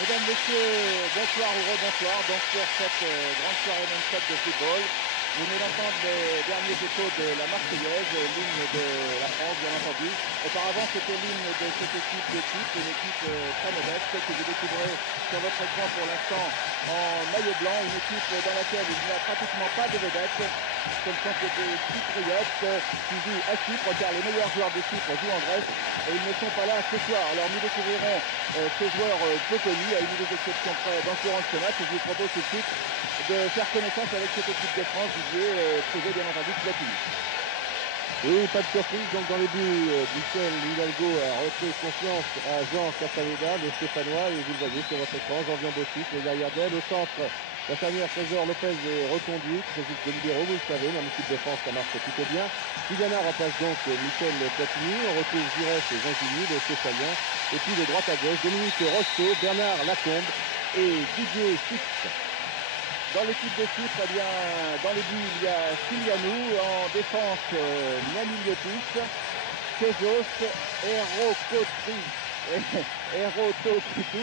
Mesdames, Messieurs, bonsoir ou rebonsoir. Donc pour cette grande soirée non-stop de football, vous venez d'entendre les derniers échos de la Marseillaise, l'hymne de la France, bien entendu. Auparavant, c'était l'hymne de cette équipe d'équipe, une équipe très modeste que vous découvrez sur votre écran pour l'instant en maillot blanc, une équipe dans laquelle il n'y a pratiquement pas de vedettes. Ce sont des Chypriotes qui jouent à Chypre, car les meilleurs joueurs de Chypre jouent en Grèce et ils ne sont pas là ce soir. Alors nous découvrirons ces joueurs peu connus, à une ou deux exceptions près dans le courant de ce match. Et je vous propose tout de suite de faire connaissance avec cette équipe de France, Didier, Trevet bien entendu, Platini. Oui, pas de surprise. Donc dans les buts, Michel Hidalgo a repris confiance à Jean Castaneda, le Stéphanois, et vous le voyez sur votre écran, Jean-Vian Bossus est derrière d'elle. Au centre, la charnière Trésor Lopez est reconduite, Régis de libéraux, vous le savez, dans l'équipe de France, ça marche plutôt bien. Tigana remplace donc Michel Platini, on retrouve Giresse et Jean Gini, le Stéphanois, et puis de droite à gauche, Dominique Rosto, Bernard Lacombe et Didier Fix. Dans l'équipe de Chypre, eh bien, dans les buts, il y a Stylianou, en défense, Niamiliotis, Kezos, Erototritou,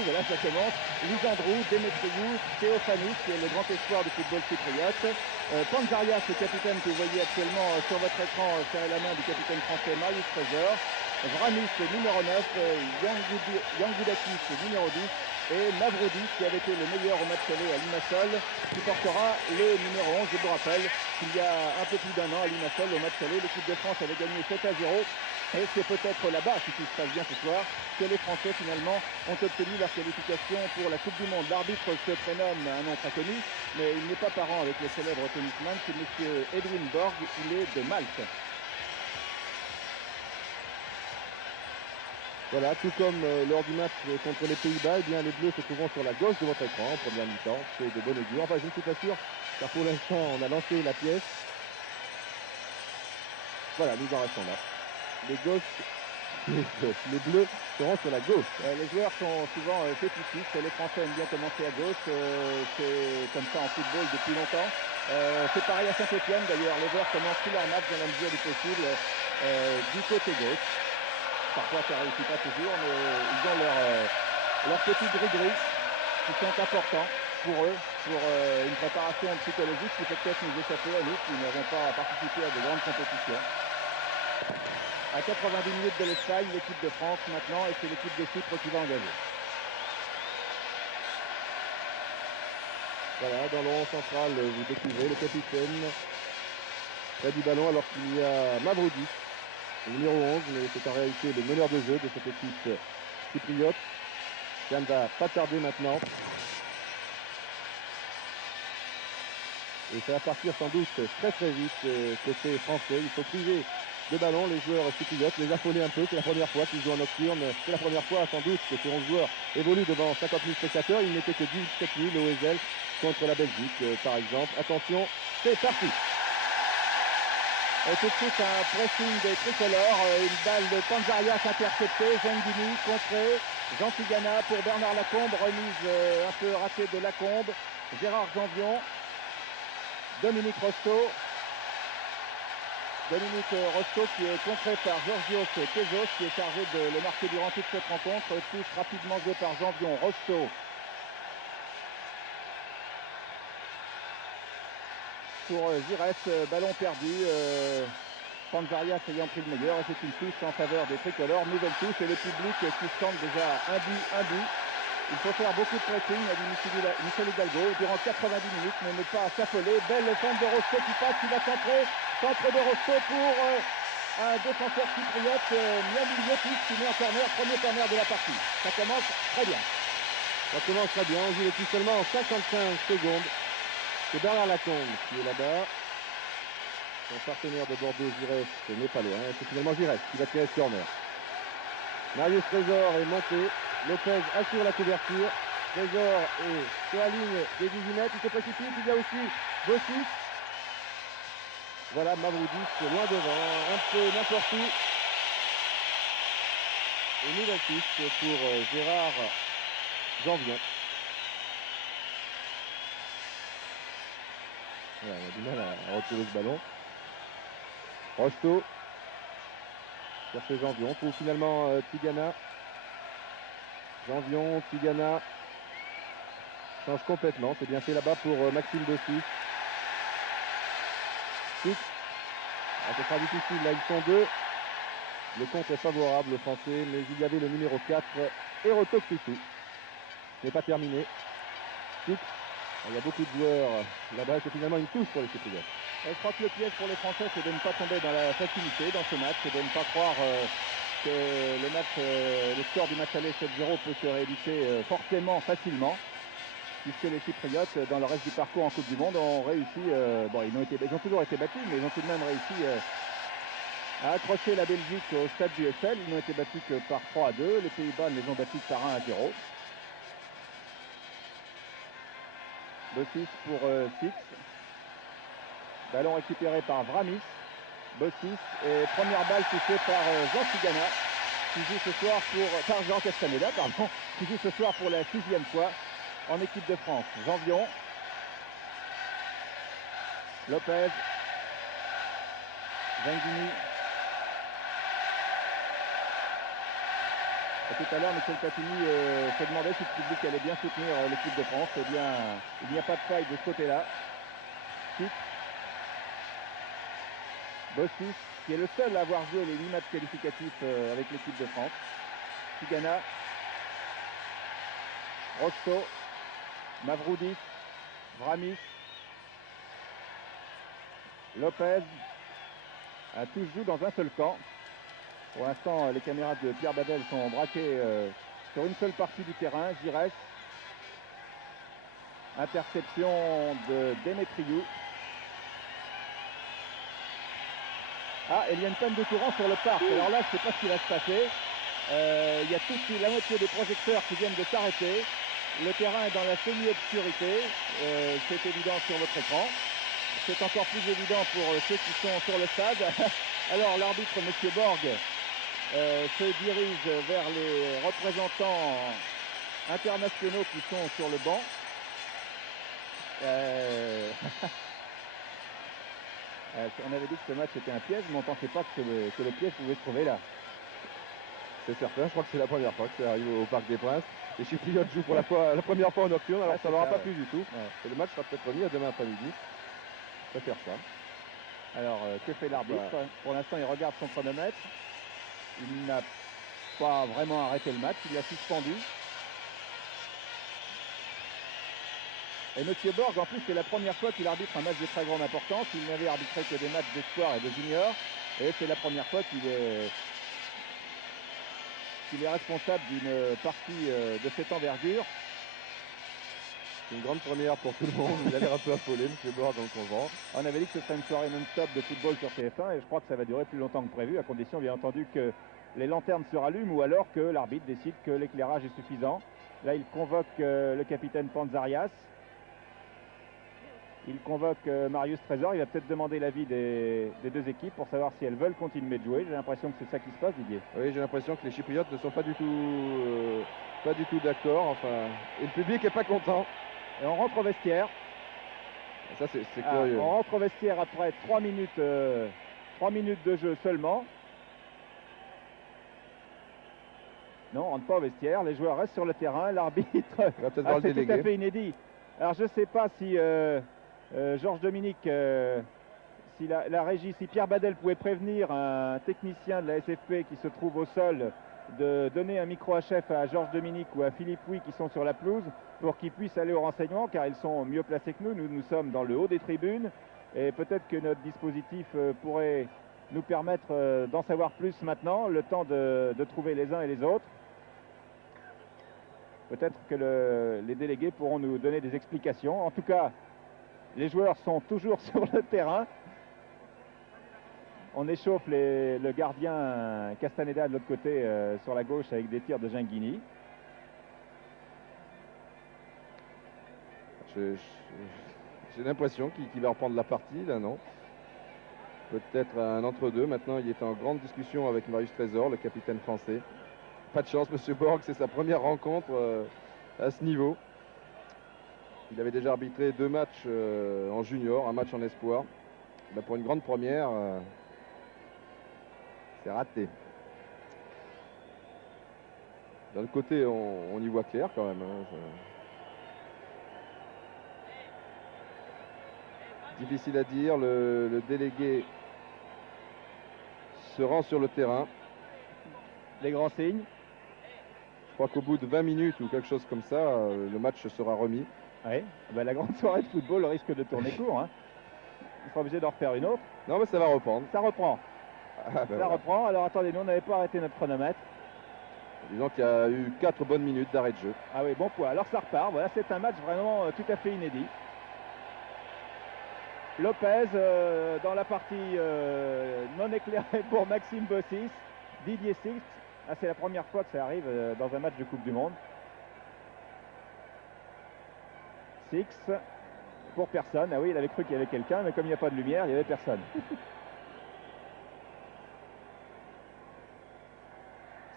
voilà, ça commence, Lisandrou, Demetriou, Théophanis, qui est le grand espoir du football chypriote, Panzarias, le capitaine que vous voyez actuellement sur votre écran, serrer la main du capitaine français Marius Trésor, Vramis, numéro 9, Yangoudakis, numéro 10, et Mavroudis, qui avait été le meilleur au match aller à Limassol, qui portera le numéro 11. Je vous rappelle qu'il y a un peu plus d'un an à Limassol, au match aller, l'équipe de France avait gagné 7-0. Et c'est peut-être là-bas, si tout se passe bien ce soir, que les Français finalement ont obtenu leur qualification pour la Coupe du Monde. L'arbitre se prénomme un nom très connu, mais il n'est pas parent avec le célèbre tennisman, c'est monsieur Edwin Borg, il est de Malte. Voilà, tout comme lors du match contre les Pays-Bas, eh bien les Bleus se trouveront sur la gauche de votre écran en première mi-temps. C'est de bonne augure. Enfin, je ne suis pas sûr, car pour l'instant, on a lancé la pièce. Voilà, nous en restons là. Les Bleus seront sur la gauche. Les joueurs sont souvent fétichistes. Les Français aiment bien commencer à gauche. C'est comme ça en football depuis longtemps. C'est pareil à Saint-Etienne d'ailleurs. Les joueurs commencent tous leurs matchs dans la mesure du possible du côté gauche. Parfois ça ne réussit pas toujours, mais ils ont leurs petits gris-gris qui sont importants pour eux, pour une préparation psychologique qui peut peut-être nous échapper à nous qui n'avons pas participé à de grandes compétitions. À 90 minutes de l'Espagne, l'équipe de France maintenant, et c'est l'équipe de Chypre qui va engager. Voilà, dans le rond central, vous découvrez le capitaine près du ballon, alors qu'il y a Mavroudis, le numéro 11, mais c'est en réalité le meneur de jeu de cette équipe chypriote. Ça ne va pas tarder maintenant. Et ça va partir sans doute très très vite côté français. Il faut priver de ballon les joueurs chypriotes, les affoler un peu. C'est la première fois qu'ils jouent en nocturne. C'est la première fois sans doute que ces 11 joueurs évoluent devant 50 000 spectateurs. Il n'était que 17 000 au Ezel contre la Belgique par exemple. Attention, c'est parti. Et tout de suite un pressing des tricolores, une balle de Panzarias interceptée, Zengini contré, Jean Tigana pour Bernard Lacombe, remise un peu ratée de Lacombe, Gérard Janvion, Dominique Rosto qui est contré par Georgios Tezos qui est chargé de le marquer durant toute cette rencontre, touche rapidement joué par Janvion, Rosto pour Giresse, ballon perdu, Panzarias ayant pris le meilleur, et c'est une touche en faveur des tricolores, nouvelle touche, et le public qui chante déjà un but. Il faut faire beaucoup de pressing, a dit Michel Hidalgo, durant 90 minutes, mais ne pas s'affoler. Belle fente de Rosto qui passe, il va centrer, centre de Rosto pour un défenseur chypriote, Niamiliotis, qui met en corner, premier corner de la partie. Ça commence très bien. Ça commence très bien, on joue depuis seulement 55 secondes. C'est Bernard Lacombe qui est là-bas. Son partenaire de Bordeaux, Giresse, n'est pas loin. C'est finalement Giresse qui va tirer ce corner. Marius Trésor est monté. Lopez assure la couverture. Trésor est sur la ligne des 18 mètres. Il se précipite. Il y a aussi Bossus. Voilà, Mavroudis loin devant. Un peu n'importe où. Et nouvelle touche pour Gérard Janvion. Voilà, on a du mal à retrouver ce ballon. Rocheteau cherche Janvion, trouve finalement Tigana. Janvion, Tigana, change complètement. C'est bien fait là-bas pour Maxime Bossis. Ce sera difficile, là ils sont deux. Le compte est favorable aux Français, mais il y avait le numéro 4, Eroto Krikou. Ce n'est pas terminé. Il y a beaucoup de joueurs là-bas, c'est finalement une touche pour les Chypriotes. Je crois que le piège pour les Français, c'est de ne pas tomber dans la facilité dans ce match, et de ne pas croire que le score du match aller 7-0 peut se rééditer forcément facilement, puisque les Chypriotes, dans le reste du parcours en Coupe du Monde, ont réussi, bon, ils ont toujours été battus, mais ils ont tout de même réussi à accrocher la Belgique au stade du Eiffel. Ils n'ont été battus que par 3-2, les Pays-Bas les ont battus par 1-0. Bossis pour Six. Ballon récupéré par Vramis. Bossis et première balle touchée par Jean Tigana, qui joue ce soir par Jean Castaneda, pardon, qui joue ce soir pour la 6e fois en équipe de France. Janvion. Lopez. Zenghini. Et tout à l'heure, Michel Platini se demandait si le public allait bien soutenir l'équipe de France. Eh bien, il n'y a pas de faille de ce côté-là. Six. Bossis, qui est le seul à avoir joué les 8 matchs qualificatifs avec l'équipe de France. Tigana. Rosto. Mavroudis. Vramis. Lopez. Tous jouent dans un seul camp. Pour l'instant, les caméras de Pierre Badel sont braquées sur une seule partie du terrain. Giresse. Interception de Demetriou. Ah, il y a une panne de courant sur le parc. Alors là, je ne sais pas ce qui va se passer. Il y a toute la moitié des projecteurs qui viennent de s'arrêter. Le terrain est dans la semi-obscurité. C'est évident sur votre écran. C'est encore plus évident pour ceux qui sont sur le stade. Alors l'arbitre, M. Borg, se dirige vers les représentants internationaux qui sont sur le banc. On avait dit que ce match était un piège, mais on ne pensait pas que le piège pouvait se trouver là. C'est certain, je crois que c'est la première fois que ça arrive au Parc des Princes. Les Chypriotes jouent pour la première fois en nocturne, alors ça ne leur a pas plu du tout. Ouais. Et le match sera peut-être remis à demain après-midi. On va faire ça. Alors, que fait l'arbitre? Pour l'instant, il regarde son chronomètre. Il n'a pas vraiment arrêté le match, il l'a suspendu. Et M. Borg, en plus, c'est la première fois qu'il arbitre un match de très grande importance. Il n'avait arbitré que des matchs d'espoir et de juniors. Et c'est la première fois qu'il est responsable d'une partie de cette envergure. C'est une grande première pour tout le monde. Il a l'air un peu affolé, M. Borg, dans le convent. On avait dit que ce serait une soirée non-stop de football sur TF1 et je crois que ça va durer plus longtemps que prévu, à condition bien entendu que les lanternes se rallument ou alors que l'arbitre décide que l'éclairage est suffisant. Là, il convoque le capitaine Panzarias. Il convoque Marius Trésor. Il va peut-être demander l'avis des deux équipes pour savoir si elles veulent continuer de jouer. J'ai l'impression que c'est ça qui se passe, Didier. Oui, j'ai l'impression que les Chypriotes ne sont pas du tout d'accord. Enfin, et le public n'est pas content. Et on rentre au vestiaire. Ça, c'est curieux. On rentre au vestiaire après 3 minutes de jeu seulement. Non, on rentre pas au vestiaire. Les joueurs restent sur le terrain. L'arbitre, c'est tout à fait inédit. Alors, je ne sais pas si Georges Dominique, si la régie, si Pierre Badel pouvait prévenir un technicien de la SFP qui se trouve au sol de donner un micro HF à Georges Dominique ou à Philippe Huy qui sont sur la pelouse pour qu'ils puissent aller au renseignement car ils sont mieux placés que nous. Nous sommes dans le haut des tribunes et peut-être que notre dispositif pourrait nous permettre d'en savoir plus maintenant, le temps de trouver les uns et les autres. Peut-être que les délégués pourront nous donner des explications. En tout cas, les joueurs sont toujours sur le terrain. On échauffe le gardien Castaneda de l'autre côté sur la gauche avec des tirs de Zenghini. J'ai l'impression qu'il va reprendre la partie, là, non? Peut-être un entre-deux. Maintenant, il est en grande discussion avec Marius Trésor, le capitaine français. Pas de chance, M. Borg, c'est sa première rencontre à ce niveau. Il avait déjà arbitré 2 matchs en junior, un match en espoir. Là, pour une grande première, c'est raté. D'un côté, on y voit clair quand même. Hein. Difficile à dire, le délégué se rend sur le terrain. Les grands signes. Je crois qu'au bout de 20 minutes ou quelque chose comme ça, le match sera remis. Oui, ben, la grande soirée de football risque de tourner court. Hein. Il sera obligé d'en refaire une autre. Non, mais ça va reprendre. Ça reprend. Ah, ben ça voilà. reprend. Alors attendez, nous on n'avait pas arrêté notre chronomètre. Disons qu'il y a eu 4 bonnes minutes d'arrêt de jeu. Ah oui, bon point. Alors ça repart. Voilà, c'est un match vraiment tout à fait inédit. Lopez dans la partie non éclairée pour Maxime Bossis. Didier Six. Ah, c'est la première fois que ça arrive dans un match de Coupe du Monde. Six pour personne. Ah oui, il avait cru qu'il y avait quelqu'un, mais comme il n'y a pas de lumière, il n'y avait personne.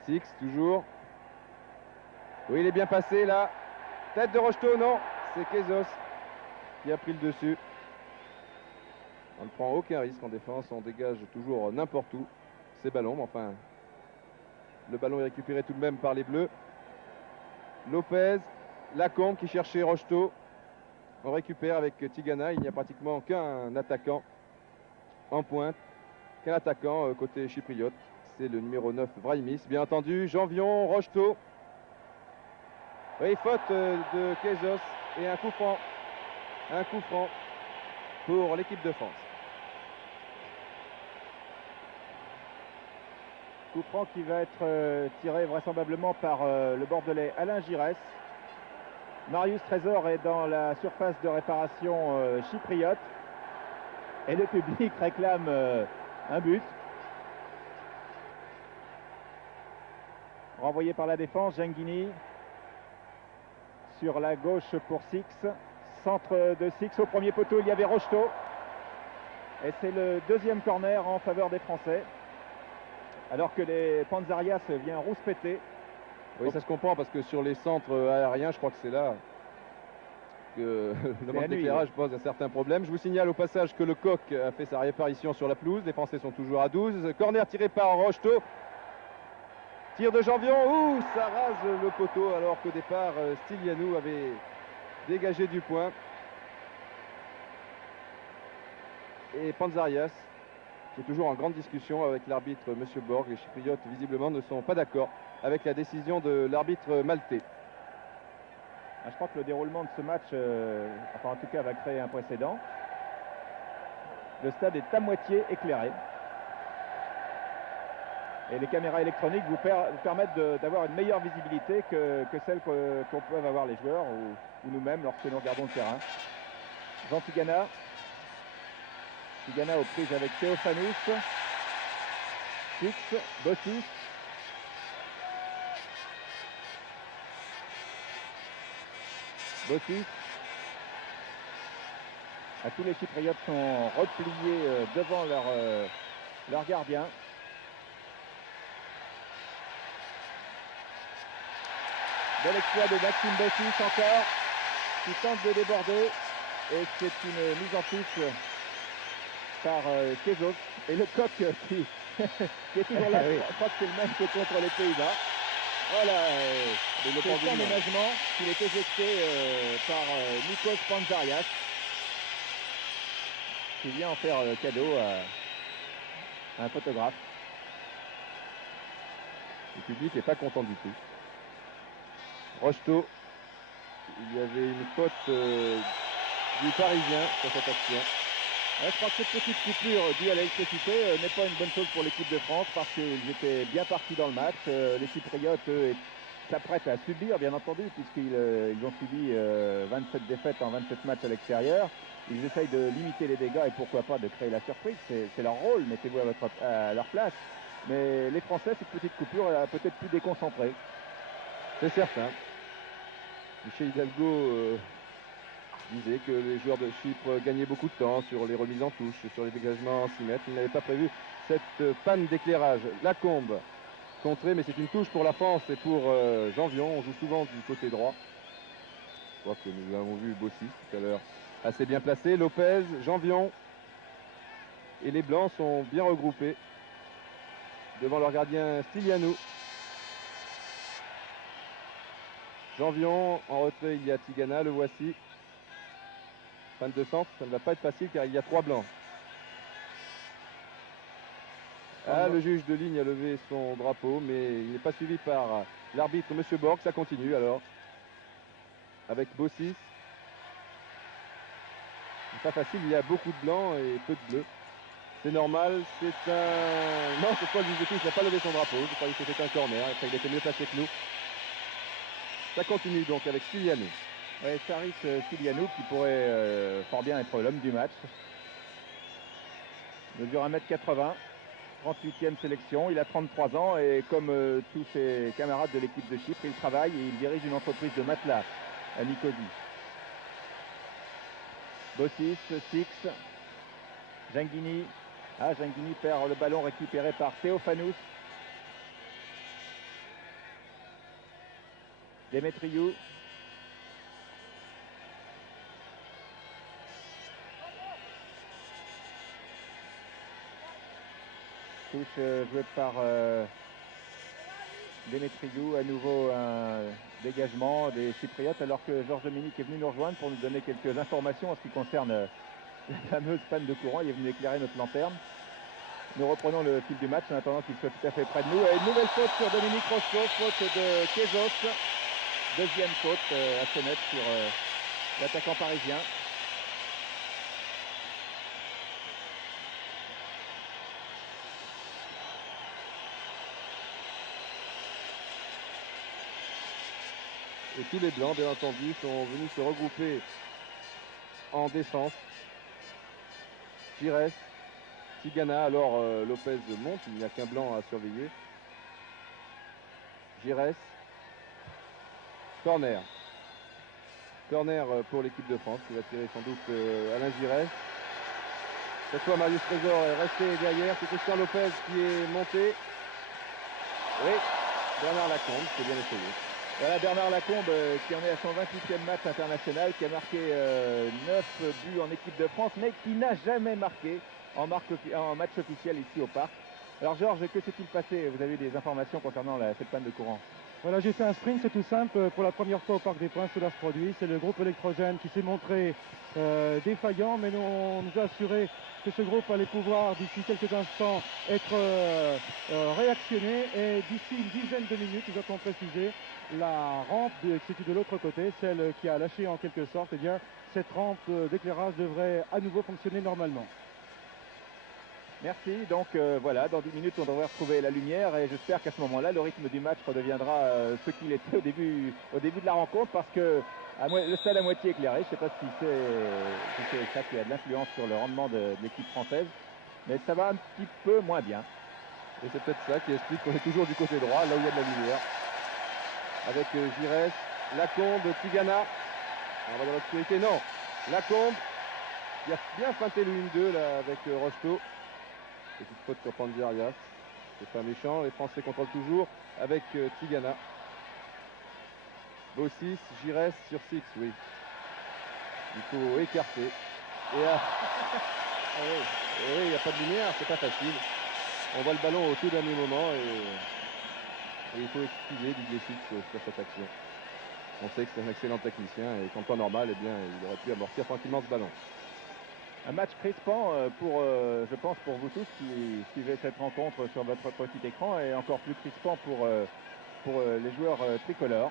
Six, toujours. Oui, il est bien passé là. Tête de Rocheteau, non. C'est Kezos qui a pris le dessus. On ne prend aucun risque en défense. On dégage toujours n'importe où ces ballons. Mais enfin, le ballon est récupéré tout de même par les Bleus. Lopez, Lacombe qui cherchait Rocheteau. On récupère avec Tigana. Il n'y a pratiquement qu'un attaquant en pointe. Qu'un attaquant côté chypriote. C'est le numéro 9, Brahimis. Bien entendu, Janvion, Rocheteau. Oui, faute de Kezos et un coup franc. Un coup franc pour l'équipe de France. Coup franc qui va être tiré vraisemblablement par le Bordelais Alain Giresse. Marius Trésor est dans la surface de réparation chypriote. Et le public réclame un but. Renvoyé par la défense, Genghini. Sur la gauche pour Six. Centre de Six au premier poteau, il y avait Rocheteau. Et c'est le deuxième corner en faveur des Français. Alors que les Panzarias vient rouspéter. Oui, ça se comprend parce que sur les centres aériens, je crois que c'est là que le manque d'éclairage pose un certain problème. Je vous signale au passage que le Coq a fait sa réapparition sur la pelouse. Les Français sont toujours à 12. Corner tiré par Rocheteau. Tir de Janvion. Ouh, ça rase le poteau alors qu'au départ, Stylianou avait dégagé du point. Et Panzarias, qui est toujours en grande discussion avec l'arbitre M. Borg. Les Chypriotes, visiblement, ne sont pas d'accord avec la décision de l'arbitre maltais. Je crois que le déroulement de ce match, enfin en tout cas, va créer un précédent. Le stade est à moitié éclairé. Et les caméras électroniques vous permettent d'avoir une meilleure visibilité que celle qu'on peut avoir les joueurs ou nous-mêmes lorsque nous regardons le terrain. Jean Tigana. Tigana aux prises avec Théophanous. Six, Bossis. Bossis. Tous les Chypriotes sont repliés devant leur gardien. Bel exploit de Maxime Bossis encore, qui tente de déborder. Et c'est une mise en touche par Kezos. Et le Coq qui est toujours là. Je crois que c'est le même que contre les Pays-Bas. Voilà, c'est un ménagement qui est éjecté par Nikos Panzarias, qui vient en faire cadeau à un photographe. Le public n'est pas content du tout. Rocheteau, il y avait une faute du Parisien sur cette action. Je crois que cette petite coupure due à l'électricité n'est pas une bonne chose pour l'équipe de France parce qu'ils étaient bien partis dans le match. Les Chypriotes, eux, s'apprêtent à subir, bien entendu, puisqu'ils ont subi 27 défaites en 27 matchs à l'extérieur. Ils essayent de limiter les dégâts et pourquoi pas de créer la surprise. C'est leur rôle, mettez-vous à leur place. Mais les Français, cette petite coupure a peut-être pu déconcentrer. C'est certain. Michel Hidalgo disait que les joueurs de Chypre gagnaient beaucoup de temps sur les remises en touche, sur les dégagements en 6 mètres. Il n'avait pas prévu cette panne d'éclairage. Lacombe contré, mais c'est une touche pour la France et pour Janvion. On joue souvent du côté droit. Je crois que nous avons vu Bossis tout à l'heure assez bien placé. Lopez, Janvion. Et les Blancs sont bien regroupés devant leur gardien Stylianou. Janvion, en retrait il y a Tigana, le voici. Fan de centre, ça ne va pas être facile car il y a 3 blancs. Ah, le juge de ligne a levé son drapeau, mais il n'est pas suivi par l'arbitre, Monsieur Borg. Ça continue alors. Avec Bossis. C'est pas facile, il y a beaucoup de blancs et peu de bleus. C'est normal, c'est un... Non, cette fois le juge de touche n'a pas levé son drapeau. Je croyais que c'était un corner. Après, il était mieux placé que nous. Ça continue donc avec Stylianou. Ouais, Charis Stylianou qui pourrait fort bien être l'homme du match. Il mesure 1m80, 38e sélection, il a 33 ans et comme tous ses camarades de l'équipe de Chypre, il travaille et il dirige une entreprise de matelas à Nicosie. Bossis, Six, Jangini. Ah, Jangini perd le ballon récupéré par Théophanous. Demetriou. Touche jouée par Demetriou. À nouveau un dégagement des Chypriotes alors que Georges Dominique est venu nous rejoindre pour nous donner quelques informations en ce qui concerne la fameuse panne de courant. Il est venu éclairer notre lanterne. Nous reprenons le fil du match en attendant qu'il soit tout à fait près de nous. Et une nouvelle faute sur Dominique Roscoe, faute de Kézos. Deuxième faute assez nette sur l'attaquant parisien. Et tous les blancs, bien entendu, sont venus se regrouper en défense. Gires, Tigana, alors Lopez monte, il n'y a qu'un blanc à surveiller. Gires, corner. Corner pour l'équipe de France qui va tirer sans doute Alain Gires. Cette fois Marius Trésor est resté derrière, c'est Christian Lopez qui est monté. Oui, Bernard Lacombe, c'est bien essayé. Voilà Bernard Lacombe qui en est à son 28e match international, qui a marqué 9 buts en équipe de France, mais qui n'a jamais marqué en match officiel ici au Parc. Alors Georges, que s'est-il passé? Vous avez des informations concernant cette panne de courant? Voilà, j'ai fait un sprint, c'est tout simple. Pour la première fois au Parc des Princes, cela se produit. C'est le groupe électrogène qui s'est montré défaillant, mais on nous a assuré que ce groupe allait pouvoir, d'ici quelques instants, être réactionné. Et d'ici une dizaine de minutes, nous avons précisé, la rampe qui se situe de l'autre côté, celle qui a lâché en quelque sorte, eh bien, cette rampe d'éclairage devrait à nouveau fonctionner normalement. Merci, donc voilà, dans 10 minutes on devrait retrouver la lumière et j'espère qu'à ce moment-là le rythme du match redeviendra ce qu'il était au début de la rencontre parce que le stade à moitié éclairé, je ne sais pas si c'est ça qui a de l'influence sur le rendement de l'équipe française, mais ça va un petit peu moins bien. Et c'est peut-être ça qui explique qu'on est toujours du côté droit, là où il y a de la lumière. Avec Gires, Lacombe, Tigana. On va dans l'obscurité, non. Lacombe, qui a bien feinté le 1-2 là avec Rocheteau. Petite faute sur Panzerias. C'est pas méchant, les Français contrôlent toujours avec Tigana. Bossis, Gires sur Six, oui. Il faut écarter. Et oui, il n'y a pas de lumière, c'est pas facile. On voit le ballon au tout dernier moment et il faut excuser Didier Six sur cette action. On sait que c'est un excellent technicien et qu'en temps normal, eh bien, il aurait pu amortir tranquillement ce ballon. Un match crispant je pense pour vous tous qui suivez cette rencontre sur votre petit écran et encore plus crispant pour les joueurs tricolores.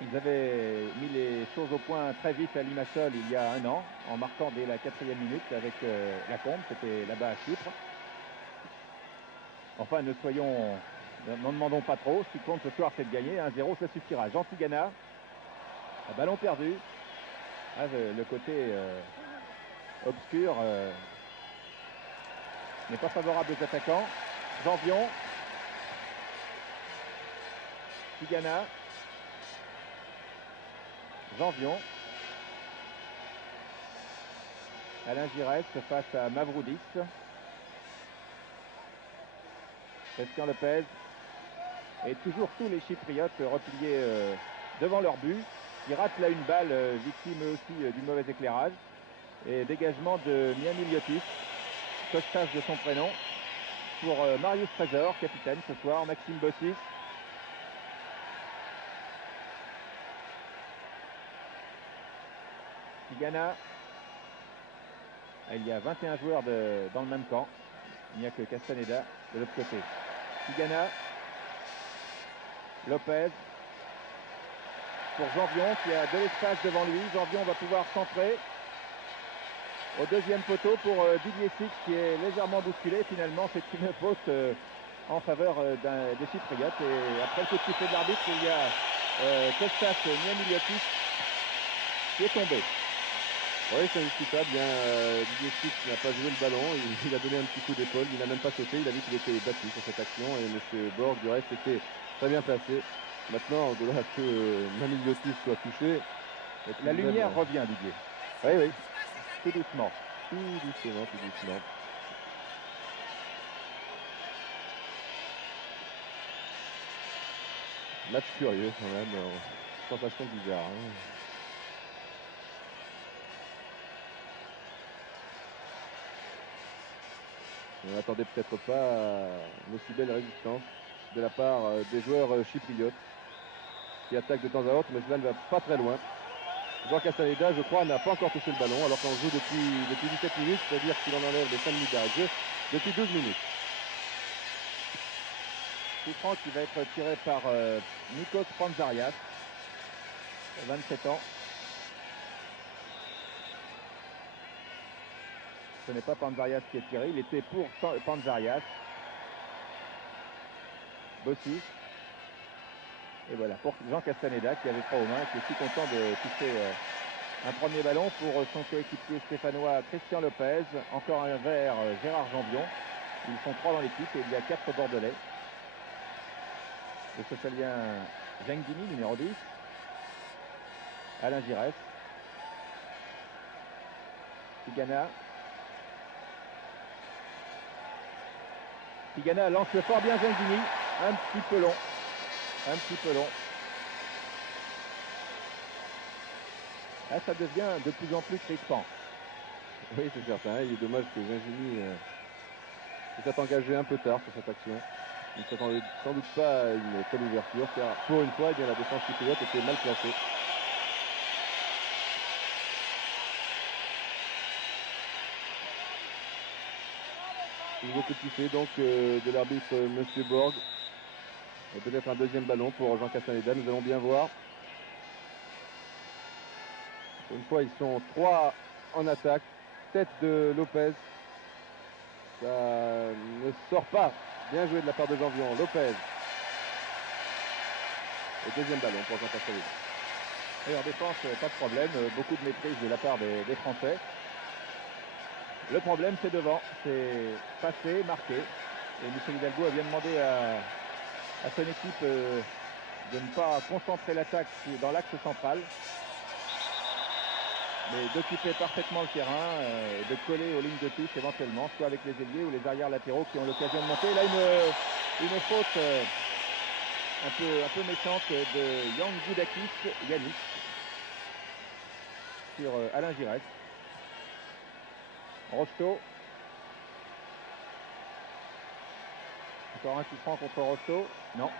Ils avaient mis les choses au point très vite à Limassol il y a un an en marquant dès la 4e minute avec Lacombe, c'était là-bas à Chypre. Enfin, n'en demandons pas trop. Ce qui compte ce soir, c'est de gagner. 1-0, ça suffira. Jean Tigana, un ballon perdu. Ah, le côté obscur n'est pas favorable aux attaquants. Janvion. Tigana. Janvion. Alain Giresse face à Mavroudis. Christian Lopez. Et toujours tous les Chypriotes repliés devant leur but. Qui ratent là une balle, victime aussi du mauvais éclairage. Et dégagement de Miami Liotis, Costas de son prénom, pour Marius Trésor, capitaine ce soir, Maxime Bossis. Tigana, Il y a 21 joueurs dans le même camp. Il n'y a que Castaneda de l'autre côté. Tigana. Lopez. Pour Janvion qui a de l'espace devant lui. Janvion va pouvoir centrer. Au deuxième poteau pour Didier Six qui est légèrement bousculé. Finalement, c'est une faute en faveur des Chypriotes. Et après le coup de sifflet de l'arbitre, il y a Kostas Niamiliotis qui est tombé. Oui, c'est indiscutable. Didier Six n'a pas joué le ballon. Il a donné un petit coup d'épaule. Il n'a même pas sauté. Il a vu qu'il était battu sur cette action. Et M. Borg, du reste, était très bien placé. Maintenant, de là à que Niamiliotis soit touché. La lumière revient, Didier. Oui, oui. Tout doucement. Tout doucement, tout doucement. Match curieux quand même. Sensation bizarre. Hein. On n'attendait peut-être pas une aussi belle résistance de la part des joueurs chypriotes qui attaquent de temps à autre, mais cela ne va pas très loin. Jean Castaneda, je crois, n'a pas encore touché le ballon, alors qu'on joue depuis 17 minutes, c'est-à-dire qu'il en enlève les 5 minutes d'arrêt de jeu depuis 12 minutes. Coup franc qui va être tiré par Nikos Panzarias, 27 ans. Ce n'est pas Panzarias qui est tiré, il était pour Panzarias. Bossi. Et voilà, pour Jean Castaneda qui avait froid aux mains, qui est si content de toucher un premier ballon pour son coéquipier stéphanois Christian Lopez. Encore un vers Gérard Janvion. Ils sont 3 dans l'équipe et il y a 4 Bordelais. Le socialien Zengini, numéro 10. Alain Giresse. Tigana. Tigana lance fort bien Zengini. Un petit peu long. Un petit peu long. Là, ça devient de plus en plus crispant. Oui, c'est certain. Il est dommage que Zengini s'est engagé un peu tard sur cette action. Il ne s'attendait sans doute pas à une telle ouverture, car pour une fois, eh bien, la défense chypriote était mal placée. Nouveau coup de sifflet donc de l'arbitre M. Borg. Et peut-être un deuxième ballon pour Jean Castaneda, nous allons bien voir. Pour une fois, ils sont 3 en attaque. Tête de Lopez. Ça ne sort pas. Bien joué de la part de Janvion. Lopez. Et deuxième ballon pour Jean Castaneda. Et en défense, pas de problème. Beaucoup de maîtrise de la part des Français. Le problème, c'est devant. C'est passé, marqué. Et Michel Hidalgo a bien demandé à son équipe de ne pas concentrer l'attaque dans l'axe central, mais d'occuper parfaitement le terrain et de coller aux lignes de touche éventuellement, soit avec les ailiers ou les arrières latéraux qui ont l'occasion de monter. Là, une faute un peu méchante de Yang Goudakis, Yannick, sur Alain Giresse. Rosto. Encore un coup franc contre Rosto. Non.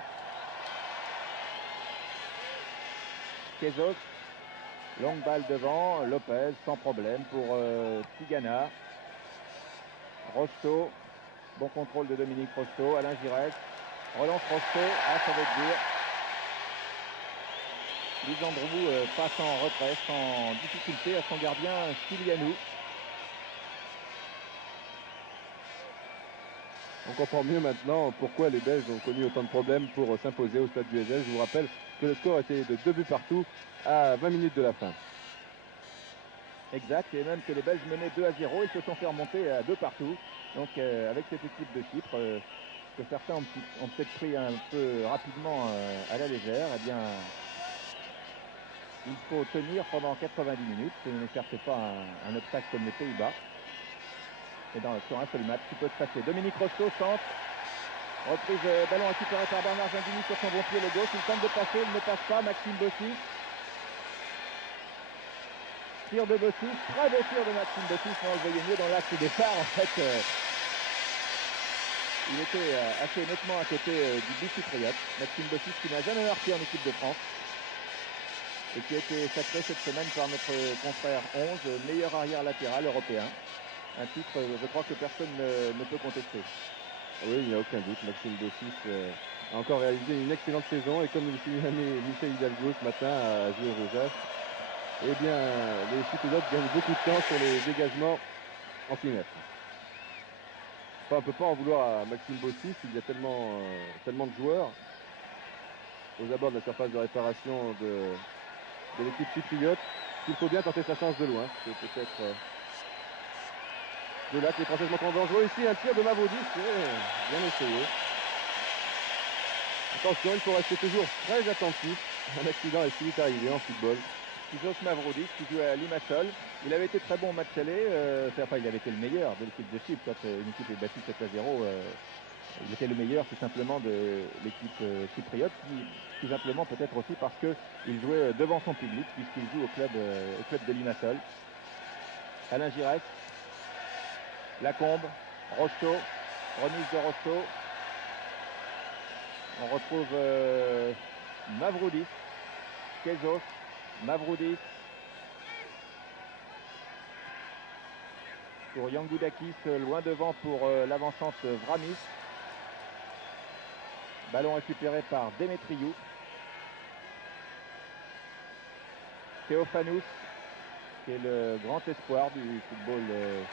Kezos. Longue balle devant. Lopez sans problème pour Tigana. Rosto. Bon contrôle de Dominique Rosto. Alain Giresse. Relance Rosto. Ah, ça va être dur. Lisandrou passe en retrait sans difficulté à son gardien Stylianou. On comprend mieux maintenant pourquoi les Belges ont connu autant de problèmes pour s'imposer au stade du Heysel. Je vous rappelle que le score était de 2 buts partout à 20 minutes de la fin. Exact, et même que les Belges menaient 2-0, ils se sont fait remonter à 2 partout. Donc avec cette équipe de Chypre, que certains ont peut-être pris un peu rapidement à la légère, eh bien il faut tenir pendant 90 minutes. Ce n'est certes pas un obstacle comme les Pays-Bas. Et sur un seul match, tout peut se passer. Dominique Rosto, centre. Reprise ballon récupéré par Bernard Zingini sur son bon pied le gauche. Il tente de passer, il ne passe pas. Maxime Bossi. Tir de Bossi. Très beau tir de Maxime Bossi. On le voyait mieux dans l'axe de départ. En fait, il était assez nettement à côté du but chypriote. Maxime Bossi qui n'a jamais marqué en équipe de France. Et qui a été sacré cette semaine par notre confrère 11, meilleur arrière latéral européen. Un titre, je crois que personne ne peut contester. Oui, il n'y a aucun doute. Maxime Bossis a encore réalisé une excellente saison et comme nous le signalait Michel Hidalgo ce matin à jouer au Rojas, eh bien, les Chypriotes gagnent beaucoup de temps sur les dégagements en 6 mètres. Enfin, on ne peut pas en vouloir à Maxime Bossis, il y a tellement de joueurs aux abords de la surface de réparation de l'équipe chypriote qu'il faut bien tenter sa chance de loin. C'est peut-être de là que les Français sont dangereux. Ici, un tir de Mavroudis, bien essayé. Attention, il faut rester toujours très attentif. Un accident est vite arrivé en football. Kizos Mavroudis qui jouait à Limassol. Il avait été très bon au match aller. Enfin, il avait été le meilleur de l'équipe de Chypre. Quand une équipe est battue 7-0, il était le meilleur tout simplement de l'équipe chypriote. Tout simplement peut-être aussi parce qu'il jouait devant son public puisqu'il joue au club de Limassol. Alain Giresse. Lacombe. Rocheteau. Remise de Rocheteau. On retrouve Mavroudis. Kezos. Mavroudis pour Yangoudakis, loin devant pour l'avancante Vramis. Ballon récupéré par Demetriou. Théophanous, qui est le grand espoir du football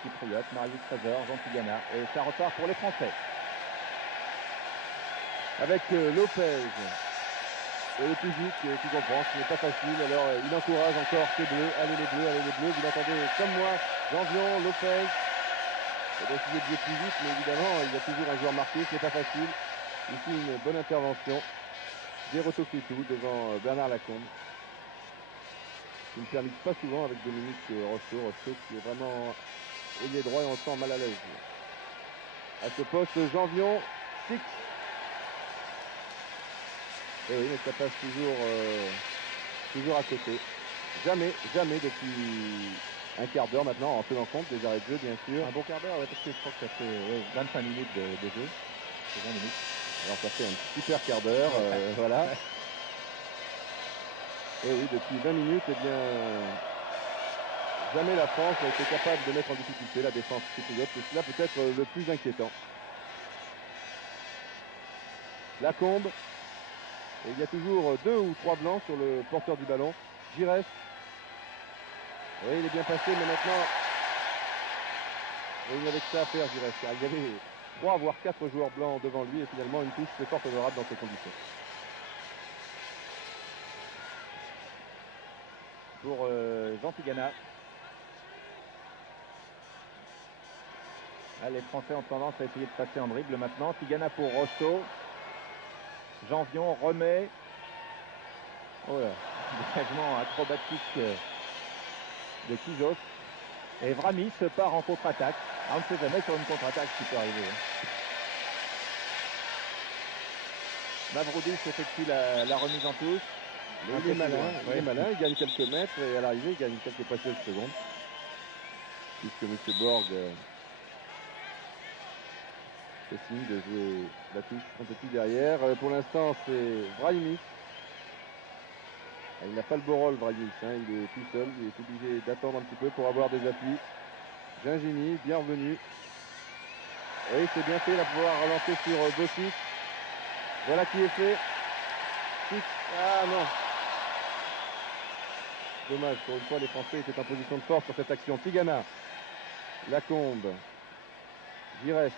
chypriote. Marius Trésor, Jean Tigana. Et ça repart pour les Français. Avec Lopez. Et le public qui comprend, ce n'est pas facile, alors il encourage encore ces bleus, allez les bleus, allez les bleus, vous l'entendez comme moi, Janvion, Lopez, il va essayer de jouer plus vite, mais évidemment il y a toujours un joueur marqué, ce n'est pas facile. Ici une bonne intervention d'Eroto Kritou devant Bernard Lacombe, qui ne permet pas souvent avec Dominique Rocheteau qui est vraiment ailier droit et on le sent mal à l'aise. À ce poste, Janvion, Six. Et oui, mais ça passe toujours à côté. Jamais depuis un quart d'heure maintenant, en tenant compte des arrêts de jeu, bien sûr. Un bon quart d'heure, ouais, parce que je crois que ça fait 25 minutes de jeu. C'est 20 minutes. Alors ça fait un super quart d'heure, voilà. Ouais. Et oui, depuis 20 minutes, eh bien, jamais la France a été capable de mettre en difficulté la défense chypriote. C'est cela peut-être le plus inquiétant. Lacombe. Et il y a toujours 2 ou 3 blancs sur le porteur du ballon. Giresse. Oui, il est bien passé, mais maintenant, il n'y avait que ça à faire, Giresse. Car il y avait 3 voire 4 joueurs blancs devant lui et finalement une touche c'est fort honorable dans ces conditions. Pour Jean Tigana. Ah, les Français ont tendance à essayer de passer en dribble maintenant. Tigana pour Rocheteau. Janvion remet. Oh là, dégagement acrobatique de Kizos. Et Vramis part en contre-attaque. Ah, on ne sait jamais sur une contre-attaque ce qui peut arriver. Mavroudis effectue la remise en touche. Il est malin, il gagne quelques mètres et à l'arrivée il gagne quelques précieuses secondes. Puisque M. Borg fait signe de jouer la touche un peu plus derrière. Pour l'instant c'est Brahimi. Il n'a pas le beau rôle Brahimi, hein. Il est tout seul, il est obligé d'attendre un petit peu pour avoir des appuis. Gingini, bien revenu. Oui, c'est bien fait, il va pouvoir relancer sur Bossis. Voilà qui est fait. Ah non. Dommage, pour une fois les Français étaient en position de force sur cette action. Tigana, Lacombe, Giresse.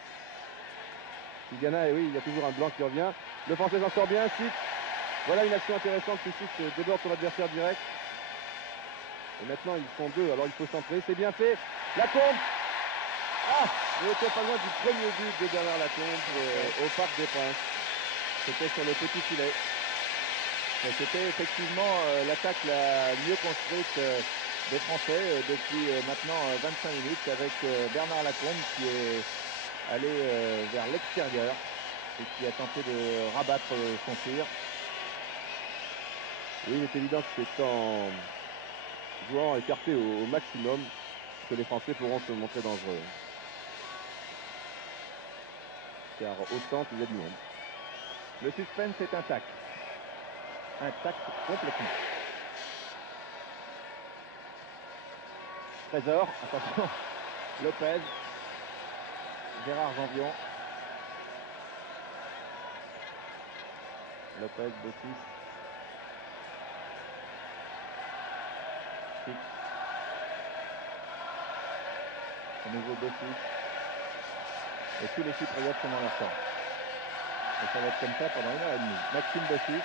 Tigana, et oui, il y a toujours un blanc qui revient. Le Français s'en sort bien, Six. Voilà une action intéressante qui déborde son adversaire direct. Et maintenant ils sont 2, alors il faut centrer, c'est bien fait. Lacombe. Ah, il était pas loin du premier but de Bernard Lacombe au Parc des Princes. C'était sur le petit filet. C'était effectivement l'attaque la mieux construite des Français depuis maintenant 25 minutes avec Bernard Lacombe qui est allé vers l'extérieur et qui a tenté de rabattre son tir. Oui, il est évident que c'est en jouant écarté au maximum que les Français pourront se montrer dangereux. Car au centre, il y a du monde. Le suspense est intact. Intact complètement. Trésor, attention. Lopez. Gérard Janvion. Lopez, Bossis. Pic. À nouveau Bossis. Et tous les Chypriotes sont dans leur temps. Et ça va être comme ça pendant 1h30. Maxime Bossis.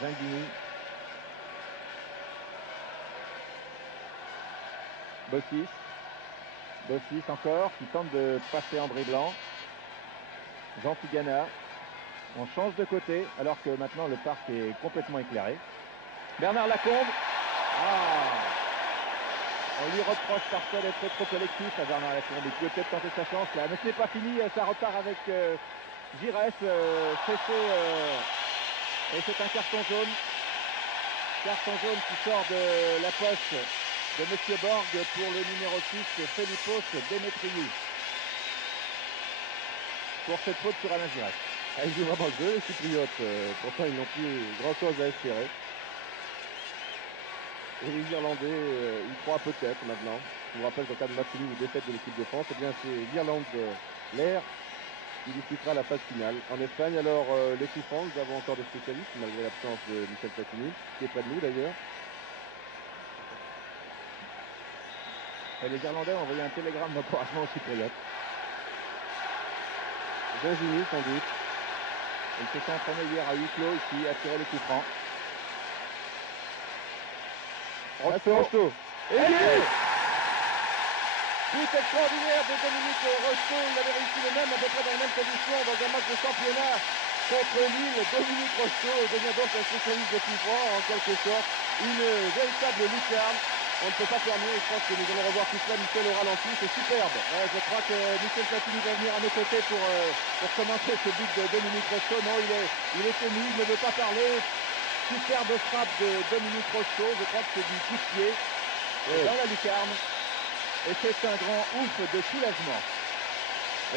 Zinguini. Bossis. Bossis encore, qui tente de passer en dribblant. Jean Tigana. On change de côté, alors que maintenant le parc est complètement éclairé. Bernard Lacombe. On lui reproche parfois d'être trop collectif à Bernard Lacombe. Il pouvait peut-être tenter sa chance là, mais ce n'est pas fini. Ça repart avec Giresse. Et c'est un carton jaune. Carton jaune qui sort de la poche de M. Borg pour le numéro 6, Felipos Demetriou. Pour cette faute sur Alain Giresse. Ils jouent vraiment le jeu, les Chypriotes. Pourtant, ils n'ont plus grand-chose à espérer. Et les Irlandais, ils croient peut-être maintenant. Je vous rappelle qu'en cas de match nul ou défaite de l'équipe de France, eh bien c'est l'Irlande l'air qui disputera la phase finale. En Espagne, alors les coups francs, nous avons encore des spécialistes, malgré l'absence de Michel Platini, qui est près de nous d'ailleurs. Et les Irlandais ont envoyé un télégramme d'encouragement aux Chypriotes. Zinguini, sans doute. Il s'est entraîné hier à huis clos ici, à tirer les coups francs. Rosto. Et but extraordinaire de Dominique Rosto. Il avait réussi le même, à peu près dans la même position, dans un match de championnat contre Lille. Dominique Rosto devient donc un spécialiste de coups francs, en quelque sorte. Une véritable lucarne. On ne peut pas faire mieux. Je pense que nous allons revoir tout cela, Michel, au ralenti. C'est superbe. Je crois que Michel Platini va venir à nos côtés pour commencer ce but de Dominique Rosto. Non, il est ému, il ne veut pas parler. Superbe frappe de Dominique Rosto. Je crois que c'est du coup de pied dans la lucarne. Et c'est un grand ouf de soulagement.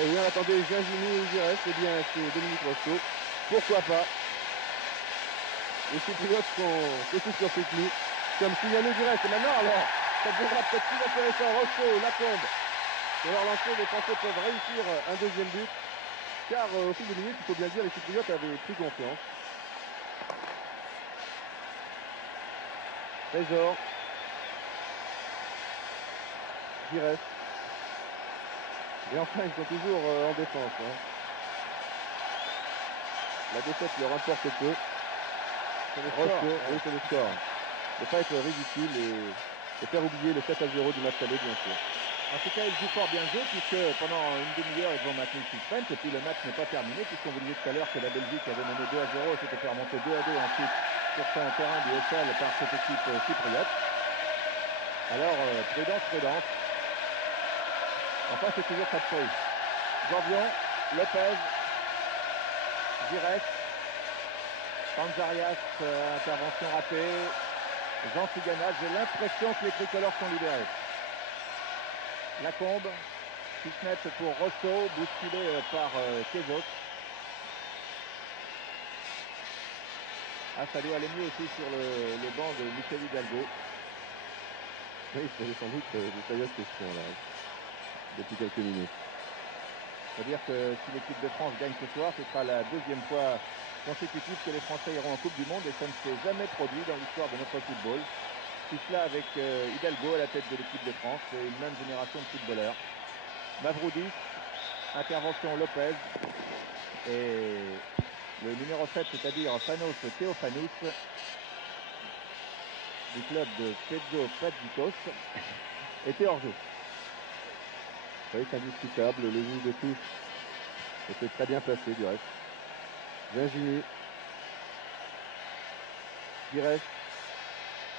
Et oui, on attendait Zinguini ou Giresse. Eh bien, c'est Dominique Rosto. Pourquoi pas? Les Chypriotes sont aussi surpris, comme Sylvain Giresse. Et maintenant, alors, ça deviendra peut-être plus intéressant. Rosto, Lacombe. Sur leur lancer, les Français peuvent réussir un deuxième but. Car au fil des minutes, il faut bien le dire, les Chypriotes avaient pris confiance. Trésor. Giresse. Et enfin, ils sont toujours en défense. La défaite leur importe peu. Rosto, oui, c'est le score. Ne pas être ridicule et faire oublier le 7-0 du match aller, bien sûr. En tout cas, ils jouent fort bien le jeu, puisque pendant une demi-heure, ils vont maintenir le suspense. Et puis le match n'est pas terminé, puisqu'on vous disait tout à l'heure que la Belgique avait mené 2-0, s'était fait remonter 2-2 ensuite sur son terrain du SL par cette équipe chypriote. Alors, prudence. Enfin, c'est toujours pas de feuille. Janvion, Lopez, Giresse, Panzarias, intervention ratée. Jean Tigana, j'ai l'impression que les tricolores sont libérés. Lacombe, Pisnet pour Rosto, bousculé par Kezos. Ça doit aller mieux aussi sur le banc de Michel Hidalgo. Oui, il se posait sans doute de sérieuses questions là, depuis quelques minutes. C'est-à-dire que si l'équipe de France gagne ce soir, ce sera la deuxième fois consécutive que les Français iront en Coupe du Monde, et ça ne s'est jamais produit dans l'histoire de notre football. Tout cela avec Hidalgo à la tête de l'équipe de France et une même génération de footballeurs. Mavroudis, intervention Lopez et le numéro 7, c'est-à-dire Panos Théophanous du club de Pezzo Padzikos, était hors jeu. Oui, c'est indiscutable, le juge de touche était très bien placé du reste. Zinguini. Giresse.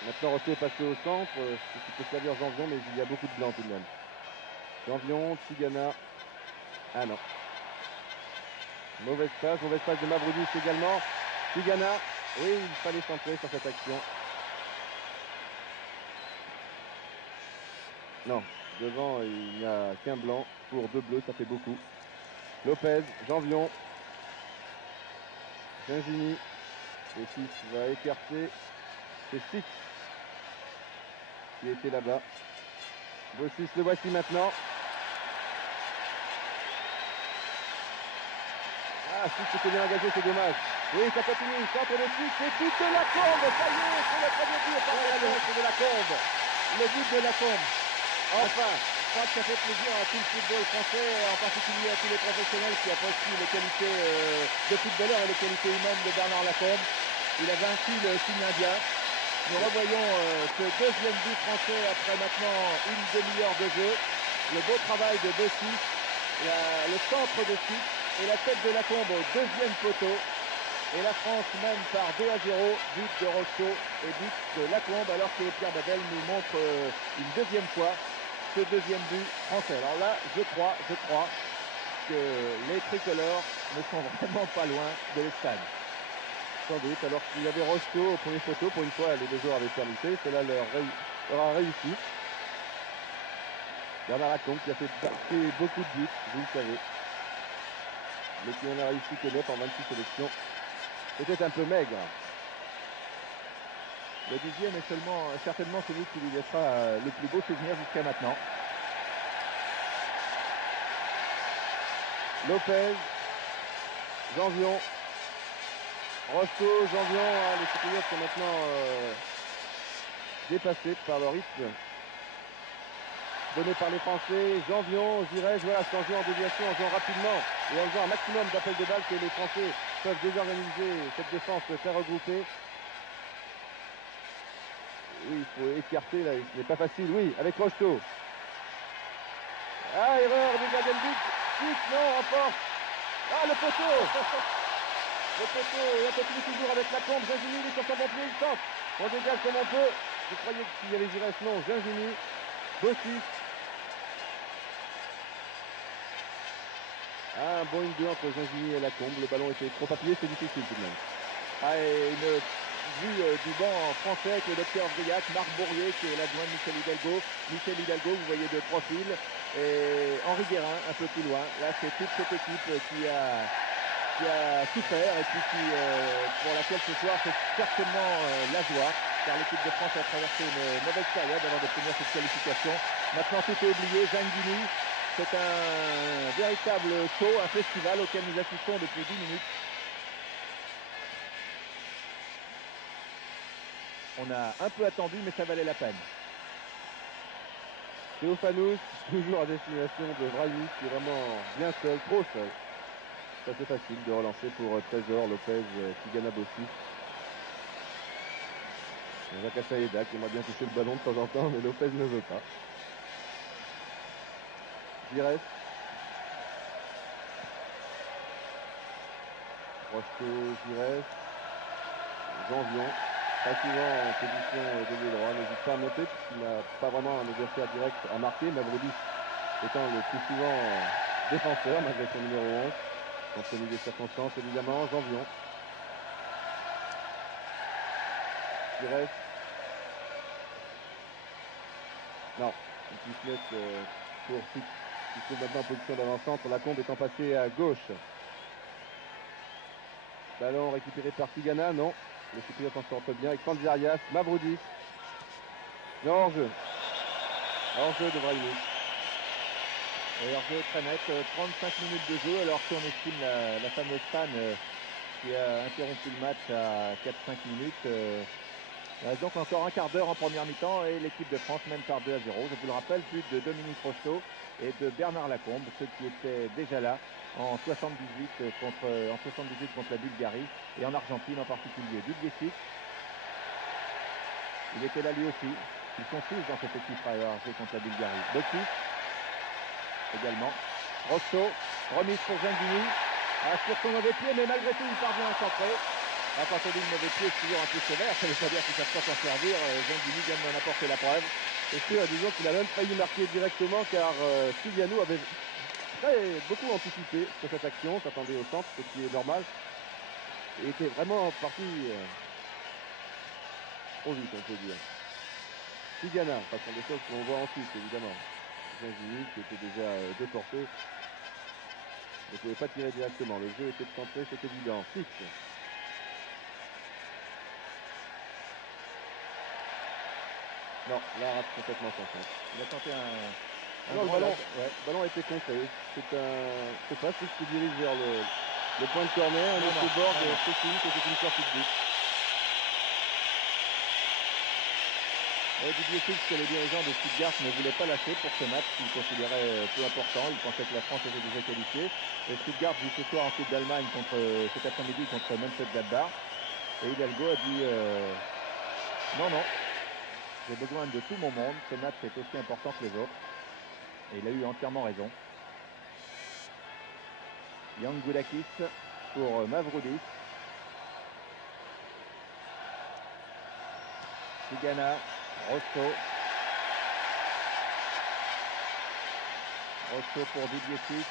Maintenant Rosto est passé au centre, ce qui peut servir Janvion, mais il y a beaucoup de blancs tout de même. Janvion, Tigana. Ah non. Mauvaise passe de Mavroudis également. Tigana. Oui, il fallait centrer sur cette action. Non, devant il n'y a qu'un blanc pour deux bleus, ça fait beaucoup. Lopez, Janvion. Zinguini. Et 6 va écarter. C'est 6 qui était là-bas. Bossis, le voici maintenant. Ah, si c'était bien engagé, c'est dommage. Oui, ça continue, centre de suite, et but de Lacombe. Ça y est, c'est le premier but par de Lacombe. Le but de Lacombe. Enfin, Je crois que ça fait plaisir à tout le football français, en particulier à tous les professionnels qui apprécient les qualités de footballeur et les qualités humaines de Bernard Lacombe. Il a vaincu le signe indien. Nous revoyons ce deuxième but français après maintenant une demi-heure de jeu. Le beau travail de Bossis, le centre de suite et la tête de Lacombe au deuxième poteau. Et la France mène par 2-0, but de Rocheteau et but de Lacombe, alors que Pierre Babel nous montre une deuxième fois ce deuxième but français. Alors là, je crois que les tricolores ne sont vraiment pas loin de l'Espagne. sans doute, alors qu'il y avait Rocheteau au premier photo, pour une fois, les deux joueurs avaient permuté, cela leur a réussi. Bernard Lacombe qui a fait beaucoup de buts, vous le savez, mais qui en a réussi que 9 en 26 sélections. C'était un peu maigre. Le 10e est certainement celui qui lui laissera le plus beau souvenir jusqu'à maintenant. Lopez, Janvion, Rocheteau, Janvion, les Cypriotes sont maintenant dépassés par le rythme donné par les Français. Janvion, Giresse, voilà, c'est en jouant en déviation, en jouant rapidement et en jouant un maximum d'appels de balles que les Français peuvent désorganiser cette défense très regroupée. Oui, il faut écarter, là, ce n'est pas facile, oui, avec Rocheteau. Ah, erreur du gardien de but, non, en force. Ah, le poteau. Le poteau, il a continué toujours avec Lacombe, Gingini, il est sur son bon pied, il tente. On dégage comme on peut. Je croyais qu'il y avait Giresse, non, Gingini, Bossis. Ah, un bon 1-2 entre Gingini et Lacombe, le ballon était trop appuyé, c'est difficile tout de même. Ah, et une vue du banc français avec le docteur Briac, Marc Bourrier qui est l'adjoint de Michel Hidalgo. Michel Hidalgo, vous voyez de profil, et Henri Guérin un peu plus loin. Là, c'est toute cette équipe qui a souffert et puis pour laquelle ce soir c'est certainement la joie, car l'équipe de France a traversé une mauvaise période avant d'obtenir cette qualification. Maintenant tout est oublié, Gingini, c'est un véritable show, un festival auquel nous assistons depuis 10 minutes. On a un peu attendu, mais ça valait la peine. Théophanous, toujours à destination de Brahimi, qui est vraiment bien seul, trop seul. C'est assez facile de relancer pour Trésor, Lopez, Tigana, Bossis. Jacques Assaïda qui aimerait bien toucher le ballon de temps en temps, mais Lopez ne veut pas. Giresse. Rocheteau, Giresse. Janvion. Pas souvent en position d'ailier droit, n'hésite pas à monter puisqu'il n'a pas vraiment un adversaire direct à marquer. Mavroudis étant le plus souvent défenseur malgré son numéro 11. Compte tenu des circonstances évidemment. Janvion. Giresse. Non, une petite nette pour Fitz qui se trouve maintenant en position d'avant-centre. Lacombe étant passé à gauche. Ballon récupéré par Tigana, non. Le Cypriote en sortent bien avec Panzerias, Mavroudis. Non, hors-jeu. Hors-jeu de Brahimi. Et hors-jeu très net, 35 minutes de jeu, alors qu'on estime la fameuse panne qui a interrompu le match à 4-5 minutes. Il reste donc encore un quart d'heure en première mi-temps et l'équipe de France mène par 2-0. Je vous le rappelle, but de Dominique Rocheteau et de Bernard Lacombe, ceux qui étaient déjà là en 78 contre la Bulgarie et en Argentine en particulier. Dudjecic, il était là lui aussi. Ils sont tous dans cette équipe à avoir joué contre la Bulgarie. Bossis également. Rocheteau, remise pour Gingini. Sur son mauvais pied, mais malgré tout il parvient à centrer. Quand on dit le mauvais pied, c'est toujours un peu sévère, ça veut pas dire qu'il ne savent pas s'en servir. Gingini vient d'en apporter la preuve. C'est sûr, disons qu'il a même failli marquer directement car Sylviano avait beaucoup anticipé sur cette action, s'attendait au centre, ce qui est normal. Et était vraiment parti trop vite, on peut dire. Tigana, ce sont des choses qu'on voit ensuite, évidemment. Gingini qui était déjà déporté, ne pouvait pas tirer directement. Le jeu était centré, c'est évident. Fitz. Non, là, rate complètement son centre. Il a tenté un Non, le grand ballon, lâche. Ouais. le ballon a été contré. C'est pas celui qui se dirige vers le point de corner. Non, Monsieur non, Borg non, non. fait signe que c'est une sortie de but. Et Didier Fix, que les dirigeants de Stuttgart ne voulaient pas lâcher pour ce match qu'ils considéraient peu important. Ils pensaient que la France était déjà qualifiée. Et Stuttgart joue ce soir en Coupe d'Allemagne cet après-midi contre Mönchengladbach. Et Hidalgo a dit non, non, j'ai besoin de tout mon monde. Ce match est aussi important que les autres. Et il a eu entièrement raison. Jan Goudakis pour Mavroudis. Tigana, Rosso. Rosso pour Didier Fix.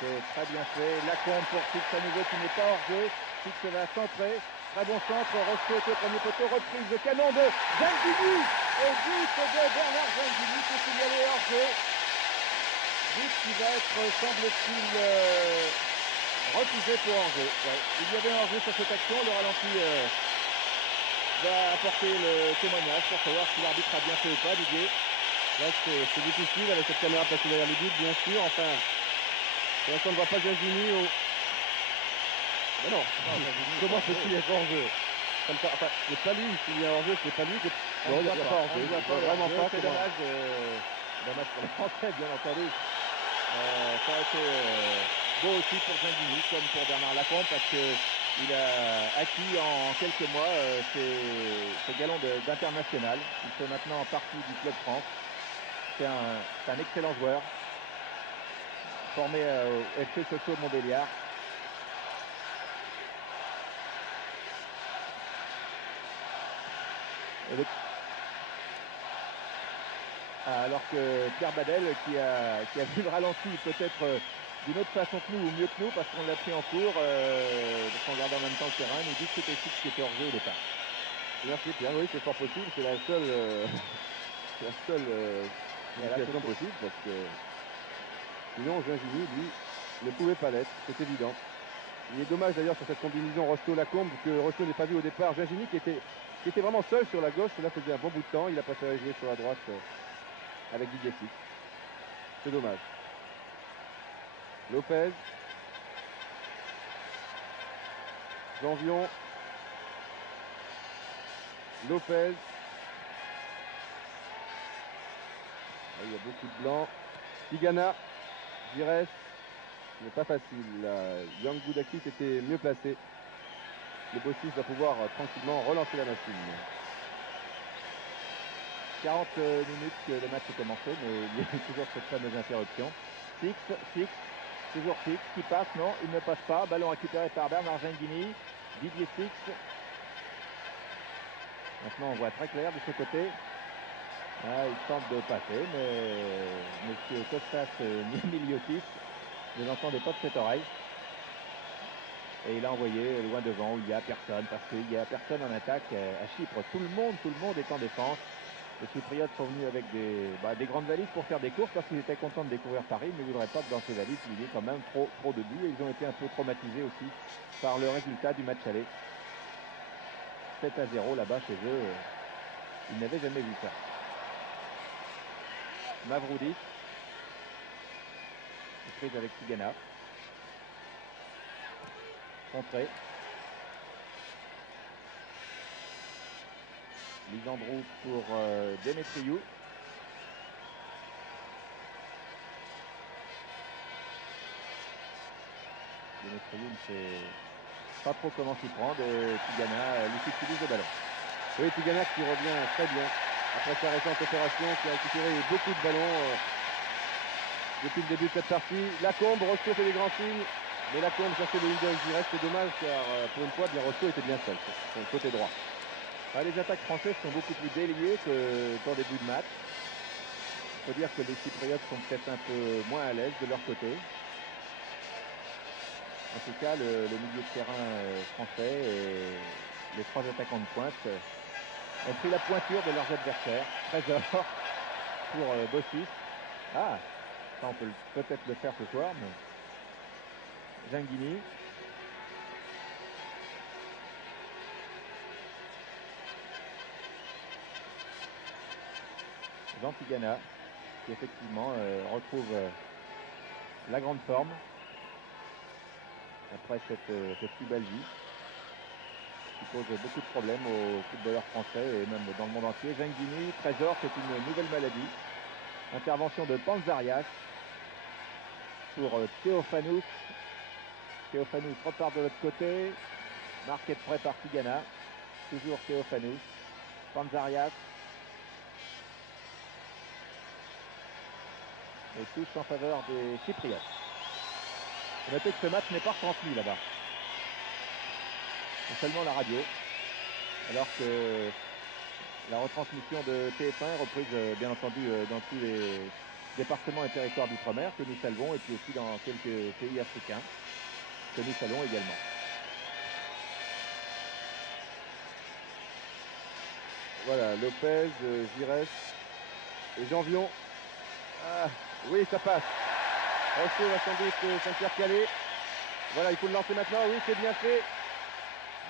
C'est très bien fait. Lacombe pour Fix à nouveau qui n'est pas hors jeu. Fix va centrer. Très bon centre. Rosso était au premier poteau. Reprise de canon de Zangini. Et but de Bernard Zangini qui est signalé hors jeu. But qui va être, semble-t-il, refusé pour hors-jeu. Ouais. Il y avait un hors-jeu sur cette action. Le ralenti va apporter le témoignage pour savoir si l'arbitre a bien fait ou pas, Didier. Là, c'est difficile avec cette caméra placée derrière le but, bien sûr. Enfin, pour l'instant, on ne voit pas Zangini au... Mais non, comment peut-il être hors-jeu comme ça? Enfin, c'est pas lui, s'il y a hors-jeu, c'est pas lui qui est... On ne voit pas hors-jeu. on ne voit pas Vraiment pas. C'est dommage. Dommage pour les Français, bien entendu. Ça a été beau aussi pour Zangini, comme pour Bernard Lacombe, parce qu'il a acquis en quelques mois ces galons d'international. Il fait maintenant partie du Club France. C'est un excellent joueur, formé au FC Sochaux de Montbéliard. Alors que Pierre Badel, qui a vu le ralenti peut-être d'une autre façon que nous, ou mieux que nous, parce qu'on l'a pris en cours, parce qu'on regardait en même temps le terrain, nous dit que c'était Fix qui était hors jeu au départ. Merci Pierre, oui, c'est fort possible, c'est la seule, indication possible, parce que sinon Zangini, lui, ne pouvait pas l'être, c'est évident. Il est dommage d'ailleurs sur cette combinaison Rosto-Lacombe que Rosto n'ait pas vu au départ Zangini qui était vraiment seul sur la gauche. Cela faisait un bon bout de temps. Il a préféré jouer sur la droite avec Didier Fix. C'est dommage. Lopez. Janvion. Lopez. Là, il y a beaucoup de blancs. Tigana. Giresse. Ce n'est pas facile. Jan Goudakis était mieux placé. Le Bossis va pouvoir tranquillement relancer la machine. 40 minutes que le match est commencé, mais il y a toujours cette fameuse interruption. Fix, toujours Fix, qui passe, non, il ne passe pas. Ballon récupéré par Bernard Zangini. Didier Fix. Maintenant, on voit très clair de ce côté. Ah, il tente de passer, mais M. Kostas Miliotis ne l'entendait pas de cette oreille. Et il a envoyé loin devant où il n'y a personne, parce qu'il n'y a personne en attaque à Chypre. Tout le monde est en défense. Les Chypriotes sont venus avec des grandes valises pour faire des courses parce qu'ils étaient contents de découvrir Paris, mais ils ne voudraient pas que dans ces valises il y ait quand même trop de buts. Et ils ont été un peu traumatisés aussi par le résultat du match aller. 7-0 là-bas chez eux. Ils n'avaient jamais vu ça. Mavroudis. Prise avec Tigana. Contré. Lisandro pour Demetriou. Demetriou ne sait pas trop comment s'y prendre et Tigana lui utilise le ballon. Oui, Tigana qui revient très bien après sa récente opération, qui a récupéré beaucoup de ballons depuis le début de cette partie. Lacombe, Rosso fait des grands signes, mais Lacombe cherchait le leader direct. C'est dommage car pour une fois, bien Rosso était bien seul sur son côté droit. Les attaques françaises sont beaucoup plus déliées qu'en début de match. Il faut dire que les Chypriotes sont peut-être un peu moins à l'aise de leur côté. En tout cas, le milieu de terrain français et les trois attaquants de pointe ont pris la pointure de leurs adversaires. Trésor pour Bossis. Ah, ça on peut peut-être le faire ce soir, mais Zangini. Jean Tigana, qui effectivement retrouve la grande forme après cette plus belle vie, qui pose beaucoup de problèmes aux footballeurs français et même dans le monde entier. Gengini, Trésor, c'est une nouvelle maladie. Intervention de Panzarias pour Théophanous. Théophanous repart de l'autre côté. Marqué de près par Tigana. Toujours Théophanous. Panzarias. Et touche en faveur des Chypriotes. Notez que ce match n'est pas retransmis là-bas. C'est seulement la radio. Alors que la retransmission de TF1 est reprise bien entendu dans tous les départements et territoires d'outre-mer que nous saluons, et puis aussi dans quelques pays africains que nous saluons également. Voilà, Lopez, Giresse et Janvion. Ah, oui, ça passe. Rocheteau va sans doute s'intercaler. Voilà, il faut le lancer maintenant. Oui, c'est bien fait.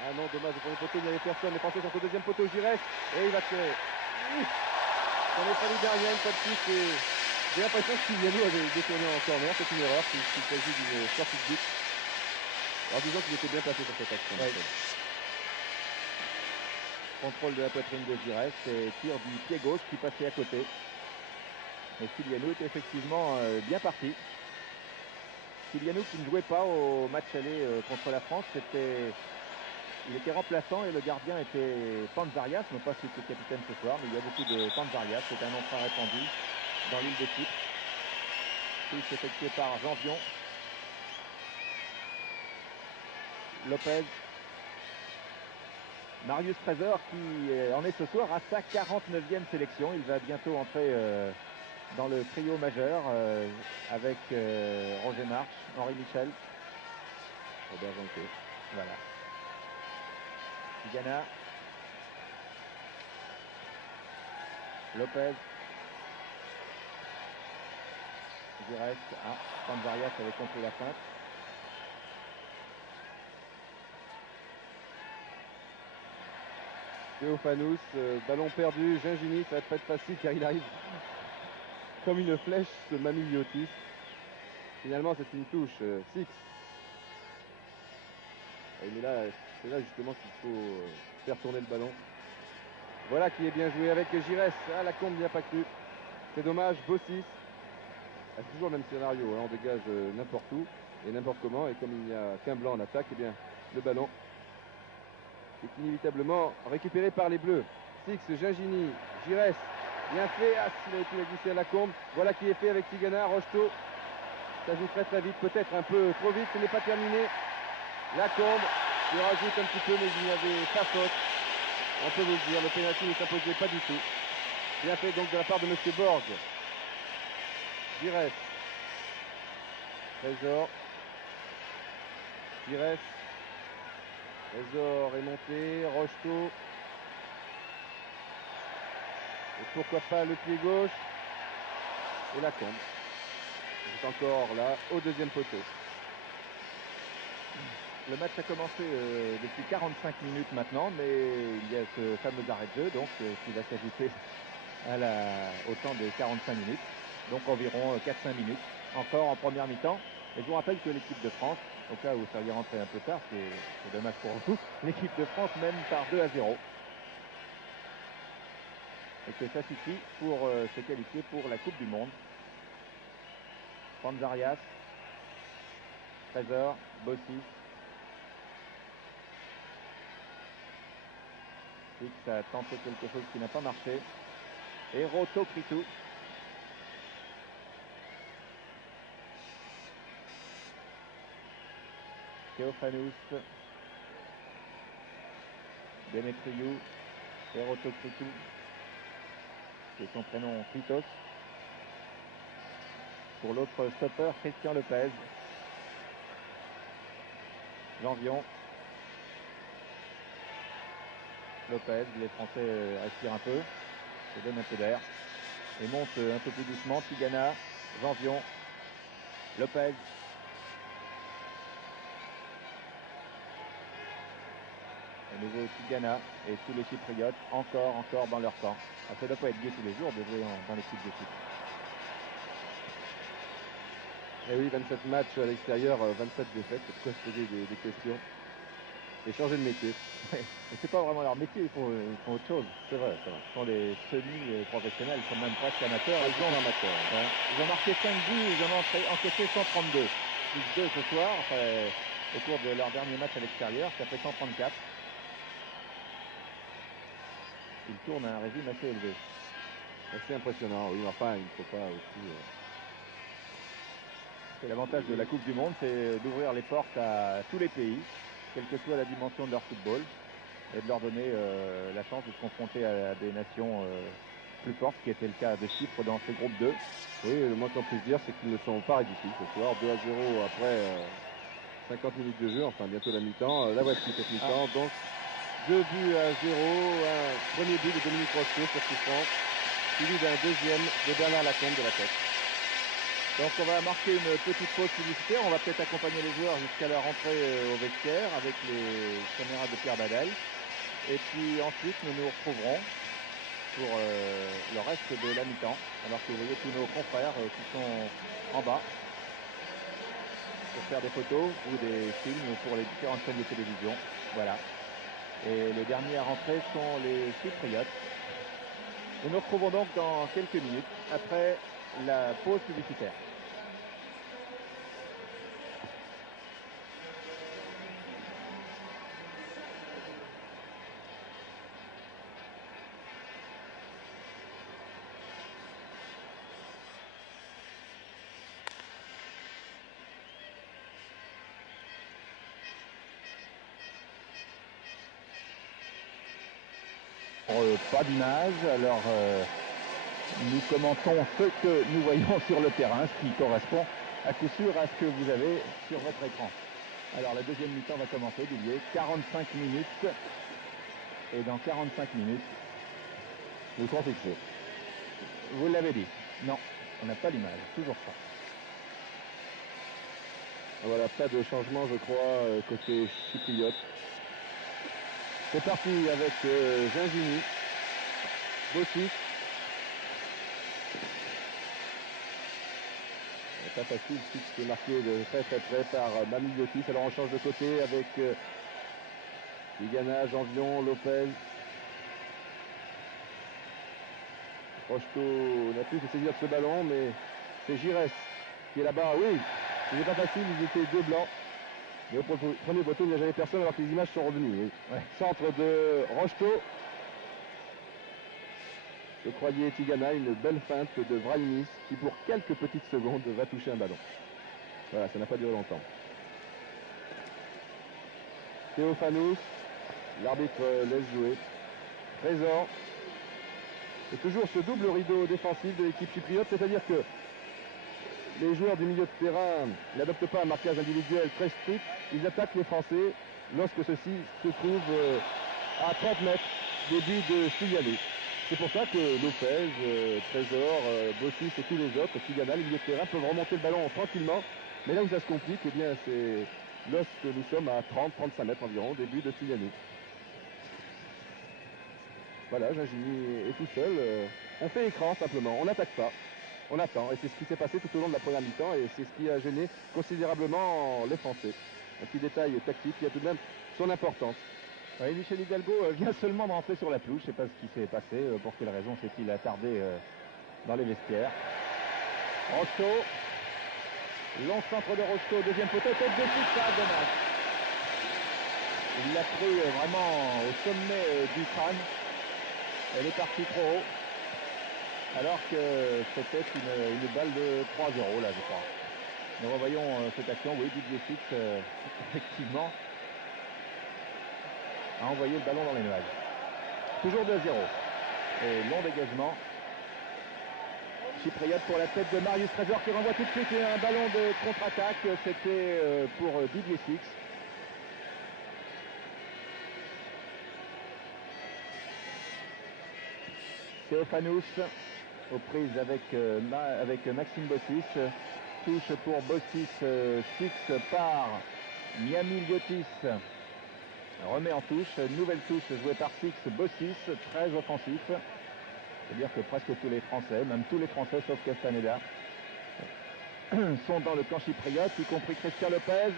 Ah non, dommage, au premier poteau, il n'y avait personne. Les Français sont au deuxième poteau, Giresse. Et il va tirer. On n'est pas derrière une fois de plus. J'ai l'impression que Sylviano avait détourné en corner. C'est une erreur, puisqu'il s'agit d'une sortie de but. Alors disons qu'il était bien placé sur cette action. Ouais. Contrôle de la poitrine de Giresse et tir du pied gauche qui passait à côté. Et Sylviano était effectivement bien parti. Sylviano qui ne jouait pas au match aller contre la France, il était remplaçant et le gardien était Panzarias, non pas celui qui est capitaine ce soir, mais il y a beaucoup de Panzarias, c'est un nom très répandu dans l'île de Chypre. Touche effectué par Janvion. Lopez. Marius Trésor qui en est ce soir à sa 49e sélection. Il va bientôt entrer dans le trio majeur avec Roger March, Henri Michel, Robert Jonquet. voilà. Tigana. Lopez. Giresse. Ah, Panzarias avait compris la feinte. Théophanous, ballon perdu, Gengini, ça va pas être facile car il arrive comme une flèche, ce Mamiliotis. Finalement, c'est une touche, Six. Mais là, c'est là justement qu'il faut faire tourner le ballon. Voilà qui est bien joué avec Giresse. Ah, la Combe n'y a pas cru. C'est dommage, Bossis. Ah, c'est toujours le même scénario, hein, on dégage n'importe où et n'importe comment. Et comme il n'y a qu'un blanc en attaque, eh bien, le ballon est inévitablement récupéré par les Bleus. Six, Gengini, Giresse, bien fait. Ah, s'il avait pu la glisser à la Combe. Voilà qui est fait avec Tigana, Rocheteau. Ça joue très très vite, peut-être un peu trop vite, ce n'est pas terminé. La Combe qui rajoute un petit peu, mais il n'y avait pas faute. On peut vous le dire, le pénalty ne s'imposait pas du tout. Bien fait donc de la part de M. Borg. Giresse. Trésor. Giresse. Trésor est monté. Rocheteau. Et pourquoi pas le pied gauche. Et la Combe. C'est encore là, au deuxième poteau. Le match a commencé depuis 45 minutes maintenant, mais il y a ce fameux arrêt de jeu donc, qui va s'ajouter au temps des 45 minutes. Donc environ 4-5 minutes encore en première mi-temps. Et je vous rappelle que l'équipe de France, au cas où vous seriez rentré un peu tard, c'est dommage pour vous, l'équipe de France mène par 2-0. Et que ça suffit pour se qualifier pour la Coupe du Monde. Panzarias, Trésor, Bossis. Fix a tenté quelque chose qui n'a pas marché. Et Roto Kritou. Théophanous. Demetriou. Et Roto Kritou. C'est son prénom Kritos. Pour l'autre stopper, Christian Lopez. Janvion. Lopez, les Français respirent un peu, se donnent un peu d'air et montent un peu plus doucement. Tigana, Janvion, Lopez. À nouveau Tigana et tous les Chypriotes encore dans leur camp. Ah, ça ne doit pas être gai tous les jours de jouer dans l'équipe de Chypre. Et oui, 27 matchs à l'extérieur, 27 défaites. Pourquoi se poser des questions et changer de métier? Mais c'est pas vraiment leur métier, ils font autre chose. C'est vrai, c'est vrai. Ils sont des semi-professionnels, ils sont même presque amateurs. Ils sont amateurs. Ouais. Ils ont marqué 5 buts, ils en ont encaissé 132. Plus 2 ce soir, au cours de leur dernier match à l'extérieur, ça fait 134. Ils tournent à un régime assez élevé. Assez impressionnant, oui, mais enfin, il ne faut pas aussi... C'est l'avantage de la Coupe du Monde, c'est d'ouvrir les portes à tous les pays, quelle que soit la dimension de leur football, et de leur donner la chance de se confronter à des nations plus fortes, ce qui était le cas de Chypre dans ce groupe 2. Oui, le moins qu'on puisse dire, c'est qu'ils ne sont pas ridicules ce soir. 2-0 après 50 minutes de jeu, enfin bientôt la mi-temps. La voici cette mi-temps, donc 2-0, un premier but de Dominique Rocheteau sur coup franc, suivi d'un deuxième de Bernard Lacombe de la tête. Donc on va marquer une petite pause publicitaire, on va peut-être accompagner les joueurs jusqu'à leur entrée au vestiaire avec les caméras de Pierre Badel. Et puis ensuite nous nous retrouverons pour le reste de la mi-temps, alors que vous voyez tous nos confrères qui sont en bas pour faire des photos ou des films pour les différentes chaînes de télévision. Voilà. Et les derniers à rentrer sont les Chypriotes. Nous nous retrouvons donc dans quelques minutes après la pause publicitaire. Pas d'image, alors nous commentons ce que nous voyons sur le terrain, ce qui correspond à coup sûr à ce que vous avez sur votre écran. Alors la deuxième mi-temps va commencer, Didier, 45 minutes, et dans 45 minutes, Nous serons fixés. vous l'avez dit, non, on n'a pas l'image, toujours pas. Voilà, pas de changement, je crois, côté chypriote. C'est parti avec Gingini, Bossis. Pas facile, qui est marqué de très près par Mamiliotis. Alors on change de côté avec Tigana, Janvion, Lopez. Rocheteau n'a plus se saisir de ce ballon, mais c'est Giresse qui est là-bas. Oui, ce n'est pas facile, ils étaient deux blancs. Mais au premier poteau, il n'y a jamais personne alors que les images sont revenues. Oui. Ouais. Centre de Rocheteau. Je croyais Tigana, une belle feinte de Vrainis qui pour quelques petites secondes va toucher un ballon. Voilà, ça n'a pas duré longtemps. Théophanous, l'arbitre laisse jouer. Trésor. Et toujours ce double rideau défensif de l'équipe chypriote, c'est-à-dire que les joueurs du milieu de terrain n'adoptent pas un marquage individuel très strict, ils attaquent les Français lorsque ceux-ci se trouvent à 30 mètres des buts de Styliani. C'est pour ça que Lopez, Trésor, Bossis et tous les autres, Tigana, les milieux de terrain, peuvent remonter le ballon tranquillement. Mais là où ça se complique, eh bien, c'est lorsque nous sommes à 30-35 mètres environ des buts de Styliani. Voilà, Gingini est tout seul. On fait écran simplement, on n'attaque pas. On attend, et c'est ce qui s'est passé tout au long de la première mi-temps, et c'est ce qui a gêné considérablement les Français. Un petit détail tactique qui a tout de même son importance. Oui, Michel Hidalgo vient seulement de rentrer sur la pelouse, je ne sais pas ce qui s'est passé, pour quelle raison s'est-il attardé dans les vestiaires. Rocheteau, long centre de Rocheteau, deuxième poteau, tête de suite, ça, dommage. Il l'a pris vraiment au sommet du crâne, elle est partie trop haut. Alors que c'était une balle de 3-0 là, je crois. Nous revoyons cette action, oui, Didier Fix, effectivement, a envoyé le ballon dans les nuages. Toujours 2-0. Et long dégagement. Chypriote pour la tête de Marius Trésor qui renvoie tout de suite un ballon de contre-attaque. C'était pour Didier Fix. Théophanous aux prises avec Maxime Bossis. Touche pour Bossis, Fix par Miami Liotis. remet en touche, nouvelle touche jouée par Six Bossis, très offensif. C'est-à-dire que presque tous les Français, même tous les Français sauf Castaneda, sont dans le camp chypriote, y compris Christian Lopez.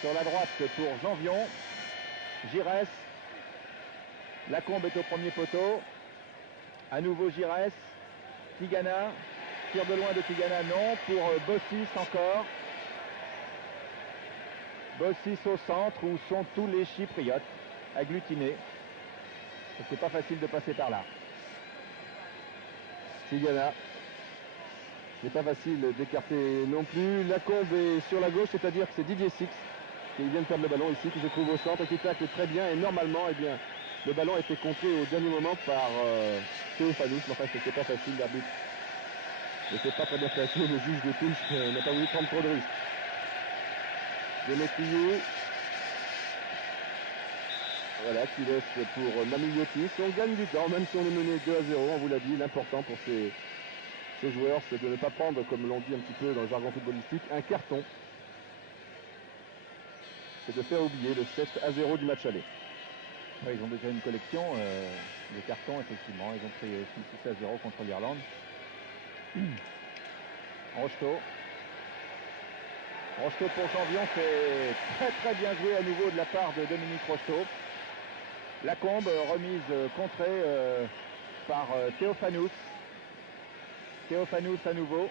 Sur la droite pour Janvion, Giresse, Lacombe est au premier poteau, à nouveau Giresse, Tigana, tir de loin de Tigana, non, pour Bossis encore. Bossis au centre où sont tous les Chypriotes agglutinés. C'est pas facile de passer par là. Tigana. C'est pas facile d'écarter non plus. Lacombe est sur la gauche, c'est-à-dire que c'est Didier Six qui vient de perdre le ballon ici, qui se trouve au centre et qui tacle très bien. Et normalement, eh bien, le ballon a été contré au dernier moment par Théophanous. Mais enfin, c'était pas facile, l'arbitre n'était pas très bien placé. Le juge de touche n'a pas voulu prendre trop de risques. Demetriou. Voilà, qui laisse pour Mamiliotis. On gagne du temps, même si on est mené 2-0, on vous l'a dit. L'important pour ces joueurs, c'est de ne pas prendre, comme l'on dit un petit peu dans le jargon footballistique, un carton. C'est de faire oublier le 7-0 du match aller. Oui, ils ont déjà une collection de cartons, effectivement. Ils ont pris 6-0 contre l'Irlande. Rocheteau. Rocheteau pour Janvion, c'est très très bien joué à nouveau de la part de Dominique Rocheteau. Lacombe, remise contrée par Théophanous. Théophanous à nouveau.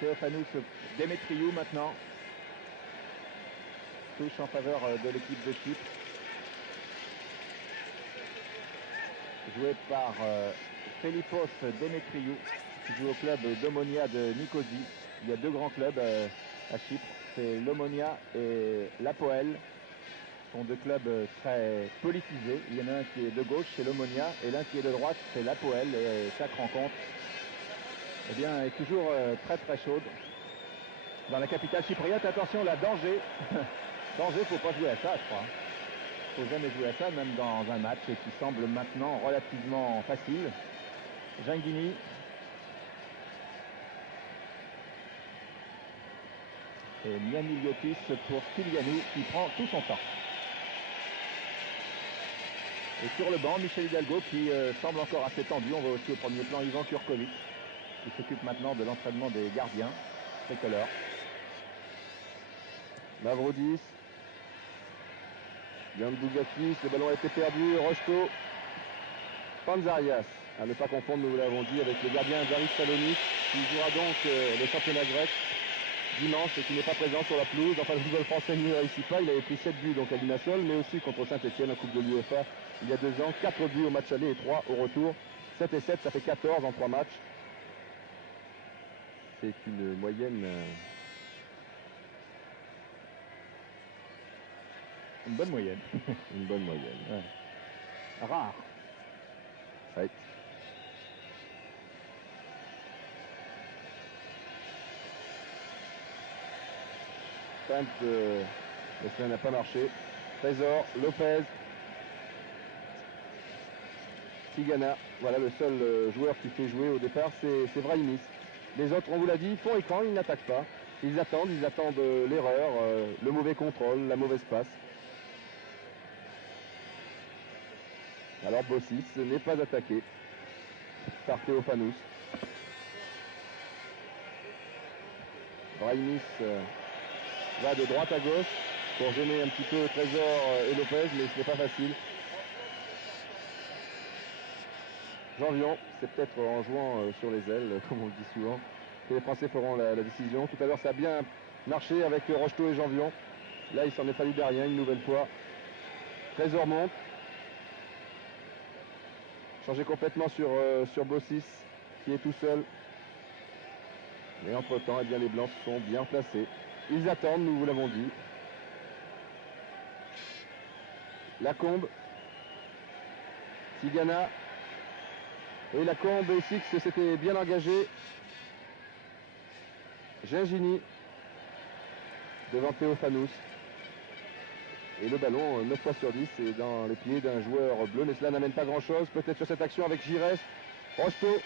Théophanous, Demetriou maintenant. Touche en faveur de l'équipe de Chypre. Joué par Felipos Demetriou, qui joue au club d'Omonia de Nicosie. Il y a deux grands clubs à Chypre, c'est l'Omonia et l'Apoel. Ce sont deux clubs très politisés. Il y en a un qui est de gauche, c'est l'Omonia, et l'un qui est de droite, c'est l'Apoel. Et chaque rencontre eh bien, est toujours très très chaude. Dans la capitale chypriote, attention, là, danger. Danger, faut pas jouer à ça, je crois. Faut jamais jouer à ça, même dans un match qui semble maintenant relativement facile. Gingini. Et Mianiliotis pour Stylianou qui prend tout son temps. Et sur le banc, Michel Hidalgo qui semble encore assez tendu. On voit aussi au premier plan Ivan Kurkovic qui s'occupe maintenant de l'entraînement des gardiens tricolores. Mavrodis. Yann Bougakis, le ballon a été perdu. Rocheteau. Panzarias, à ne pas confondre, nous l'avons dit, avec le gardien d'Aris Salonique, qui jouera donc le championnat grec dimanche et qui n'est pas présent sur la pelouse. Enfin, le football français ne réussit pas. Il avait pris 7 buts donc à Limassol, mais aussi contre Saint-Etienne en Coupe de l'UEFA il y a 2 ans. 4 buts au match aller et 3 au retour. 7 et 7, ça fait 14 en 3 matchs. C'est une moyenne... Une bonne moyenne. Une bonne moyenne. Ouais. Rare. Ouais. Feinte, mais cela n'a pas marché. Trésor, Lopez, Tigana. Voilà le seul joueur qui fait jouer au départ, c'est Brahimi. Les autres, on vous l'a dit, font écran, ils n'attaquent pas. Ils attendent l'erreur, le mauvais contrôle, la mauvaise passe. Alors Bossis n'est pas attaqué par Théophanous. Brahimi va de droite à gauche pour gêner un petit peu Trésor et Lopez, mais ce n'est pas facile. Janvion, c'est peut-être en jouant sur les ailes, comme on le dit souvent, que les Français feront la décision. Tout à l'heure, ça a bien marché avec Rocheteau et Janvion. Là, il s'en est fallu derrière une nouvelle fois. Trésor monte. Changé complètement sur Bossis, qui est tout seul. Mais entre-temps, eh bien, les Blancs sont bien placés. Ils attendent, nous vous l'avons dit. Lacombe. Tigana. Et Lacombe et Six s'étaient bien engagés. Gingini. Devant Théophanous. Et le ballon, 9 fois sur 10, est dans les pieds d'un joueur bleu. Mais cela n'amène pas grand-chose. Peut-être sur cette action avec Giresse. Rocheteau.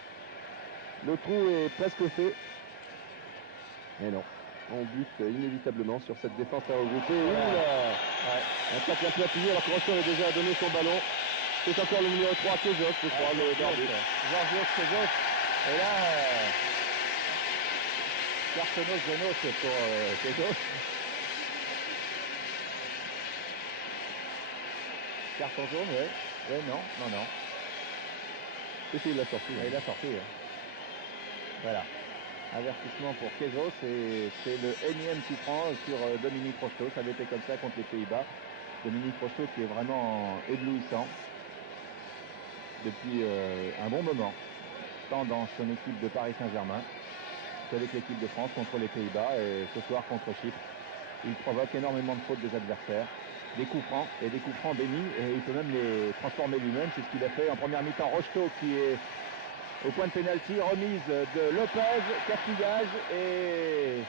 Le trou est presque fait. Mais non. On bute inévitablement sur cette défense très regroupée. Voilà. Un tacle un peu appuyé alors que Rostov a déjà donné son ballon. C'est encore le numéro 3, Kezos, je crois, le Bordeaux. Georgios Kezos. Et là, cartonneau Genos pour Kezos. Carton jaune, ouais. Ouais, non. Et puis il l'a sorti. Il a sorti. Ouais. Voilà. Avertissement pour Kezos et c'est le énième coup franc sur Dominique Rocheteau. Ça avait été comme ça contre les Pays-Bas. Dominique Rocheteau qui est vraiment éblouissant depuis un bon moment, tant dans son équipe de Paris Saint-Germain qu'avec l'équipe de France contre les Pays-Bas et ce soir contre Chypre. Il provoque énormément de fautes des adversaires, des coups francs et des coups francs bénis et il peut même les transformer lui-même. C'est ce qu'il a fait en première mi-temps. Rocheteau qui est au point de pénalty, remise de Lopez, capillage et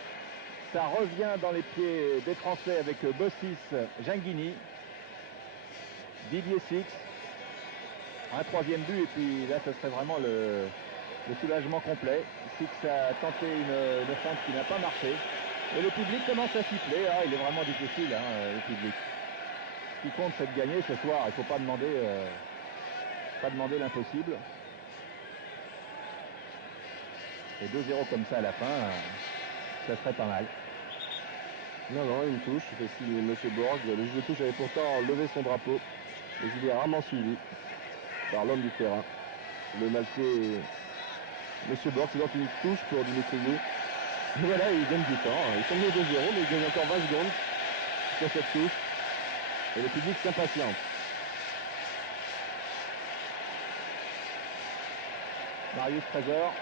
ça revient dans les pieds des Français avec Bossis, Ginguini, Didier Six. Un troisième but et puis là ce serait vraiment le soulagement complet. Six a tenté une feinte qui n'a pas marché et le public commence à siffler. Ah, il est vraiment difficile le public. Ce qui compte c'est de gagner ce soir. Il ne faut pas demander l'impossible. Et 2-0 comme ça à la fin, ça serait pas mal. Non, une touche, c'est si M. Borg. Le juge de touche avait pourtant levé son drapeau, mais il est rarement suivi par l'homme du terrain. Le Maltais, M. Borg, c'est donc une touche pour Dimitriou. Et voilà, il gagne du temps. Ils sont menés 2-0, mais il gagne encore 20 secondes sur cette touche. Et le public s'impatiente. Marius Trésor.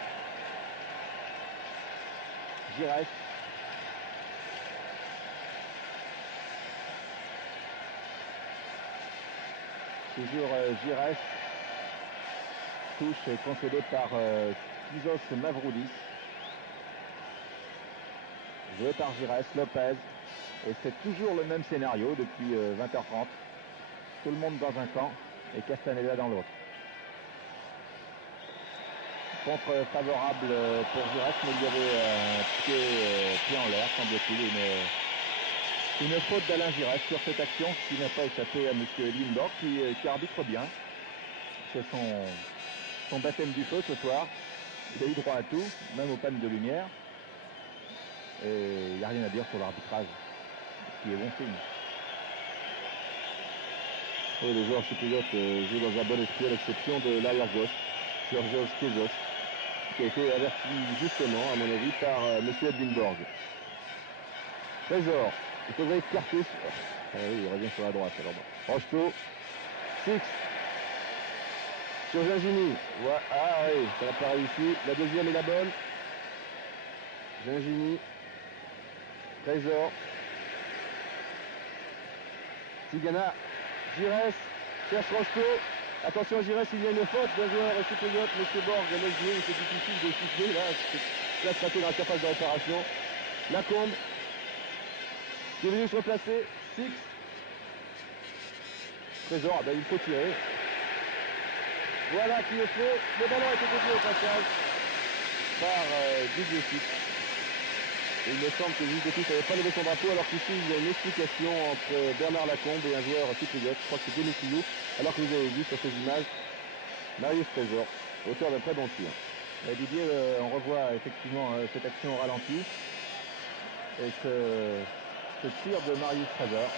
Giresse. Toujours Giresse. Touche concédée par Kizos Mavroudis. Joué par Giresse, Lopez. Et c'est toujours le même scénario depuis 20h30. Tout le monde dans un camp et Castaneda dans l'autre. Contre favorable pour Giresse, mais il y avait un pied en l'air, semble-t-il, une faute d'Alain Giresse sur cette action qui n'a pas échappé à M. Lindborg qui arbitre bien. C'est son baptême du feu ce soir. Il a eu droit à tout, même aux pannes de lumière. Et il n'y a rien à dire sur l'arbitrage, ce qui est bon signe. Oui, les joueurs chypriotes jouent dans un bon esprit à l'exception de l'arrière-gauche, Georgios Kezos, qui a été averti justement, à mon avis, par M. Edinborg. Trésor, il faudrait écarter. Ah oui, il revient sur la droite. Alors, Rocheteau, Six, sur Gingini. Ouais, ah oui, ça n'a pas réussi. La deuxième est la bonne. Gingini, Trésor, Tigana, Giresse, cherche Rocheteau. Attention Giresse, il y a une faute d'un joueur chypriote, M. Borg, laisse jouer, c'est difficile de siffler, là c'est dans la surface de réparation. Lacombe, qui est venu se replacer, Six. Trésor, ah ben, il faut tirer. Voilà qui est fait, le ballon a été dévié au passage par Didier Six. Et il me semble que le juge de touche n'avait pas levé son drapeau, alors qu'ici il y a une explication entre Bernard Lacombe et un joueur chypriote, je crois que c'est Dimitriou, alors que vous avez vu sur ces images Marius Trésor, auteur d'un très bon tir. Et Didier, on revoit effectivement cette action au ralenti. Et ce tir de Marius Trésor,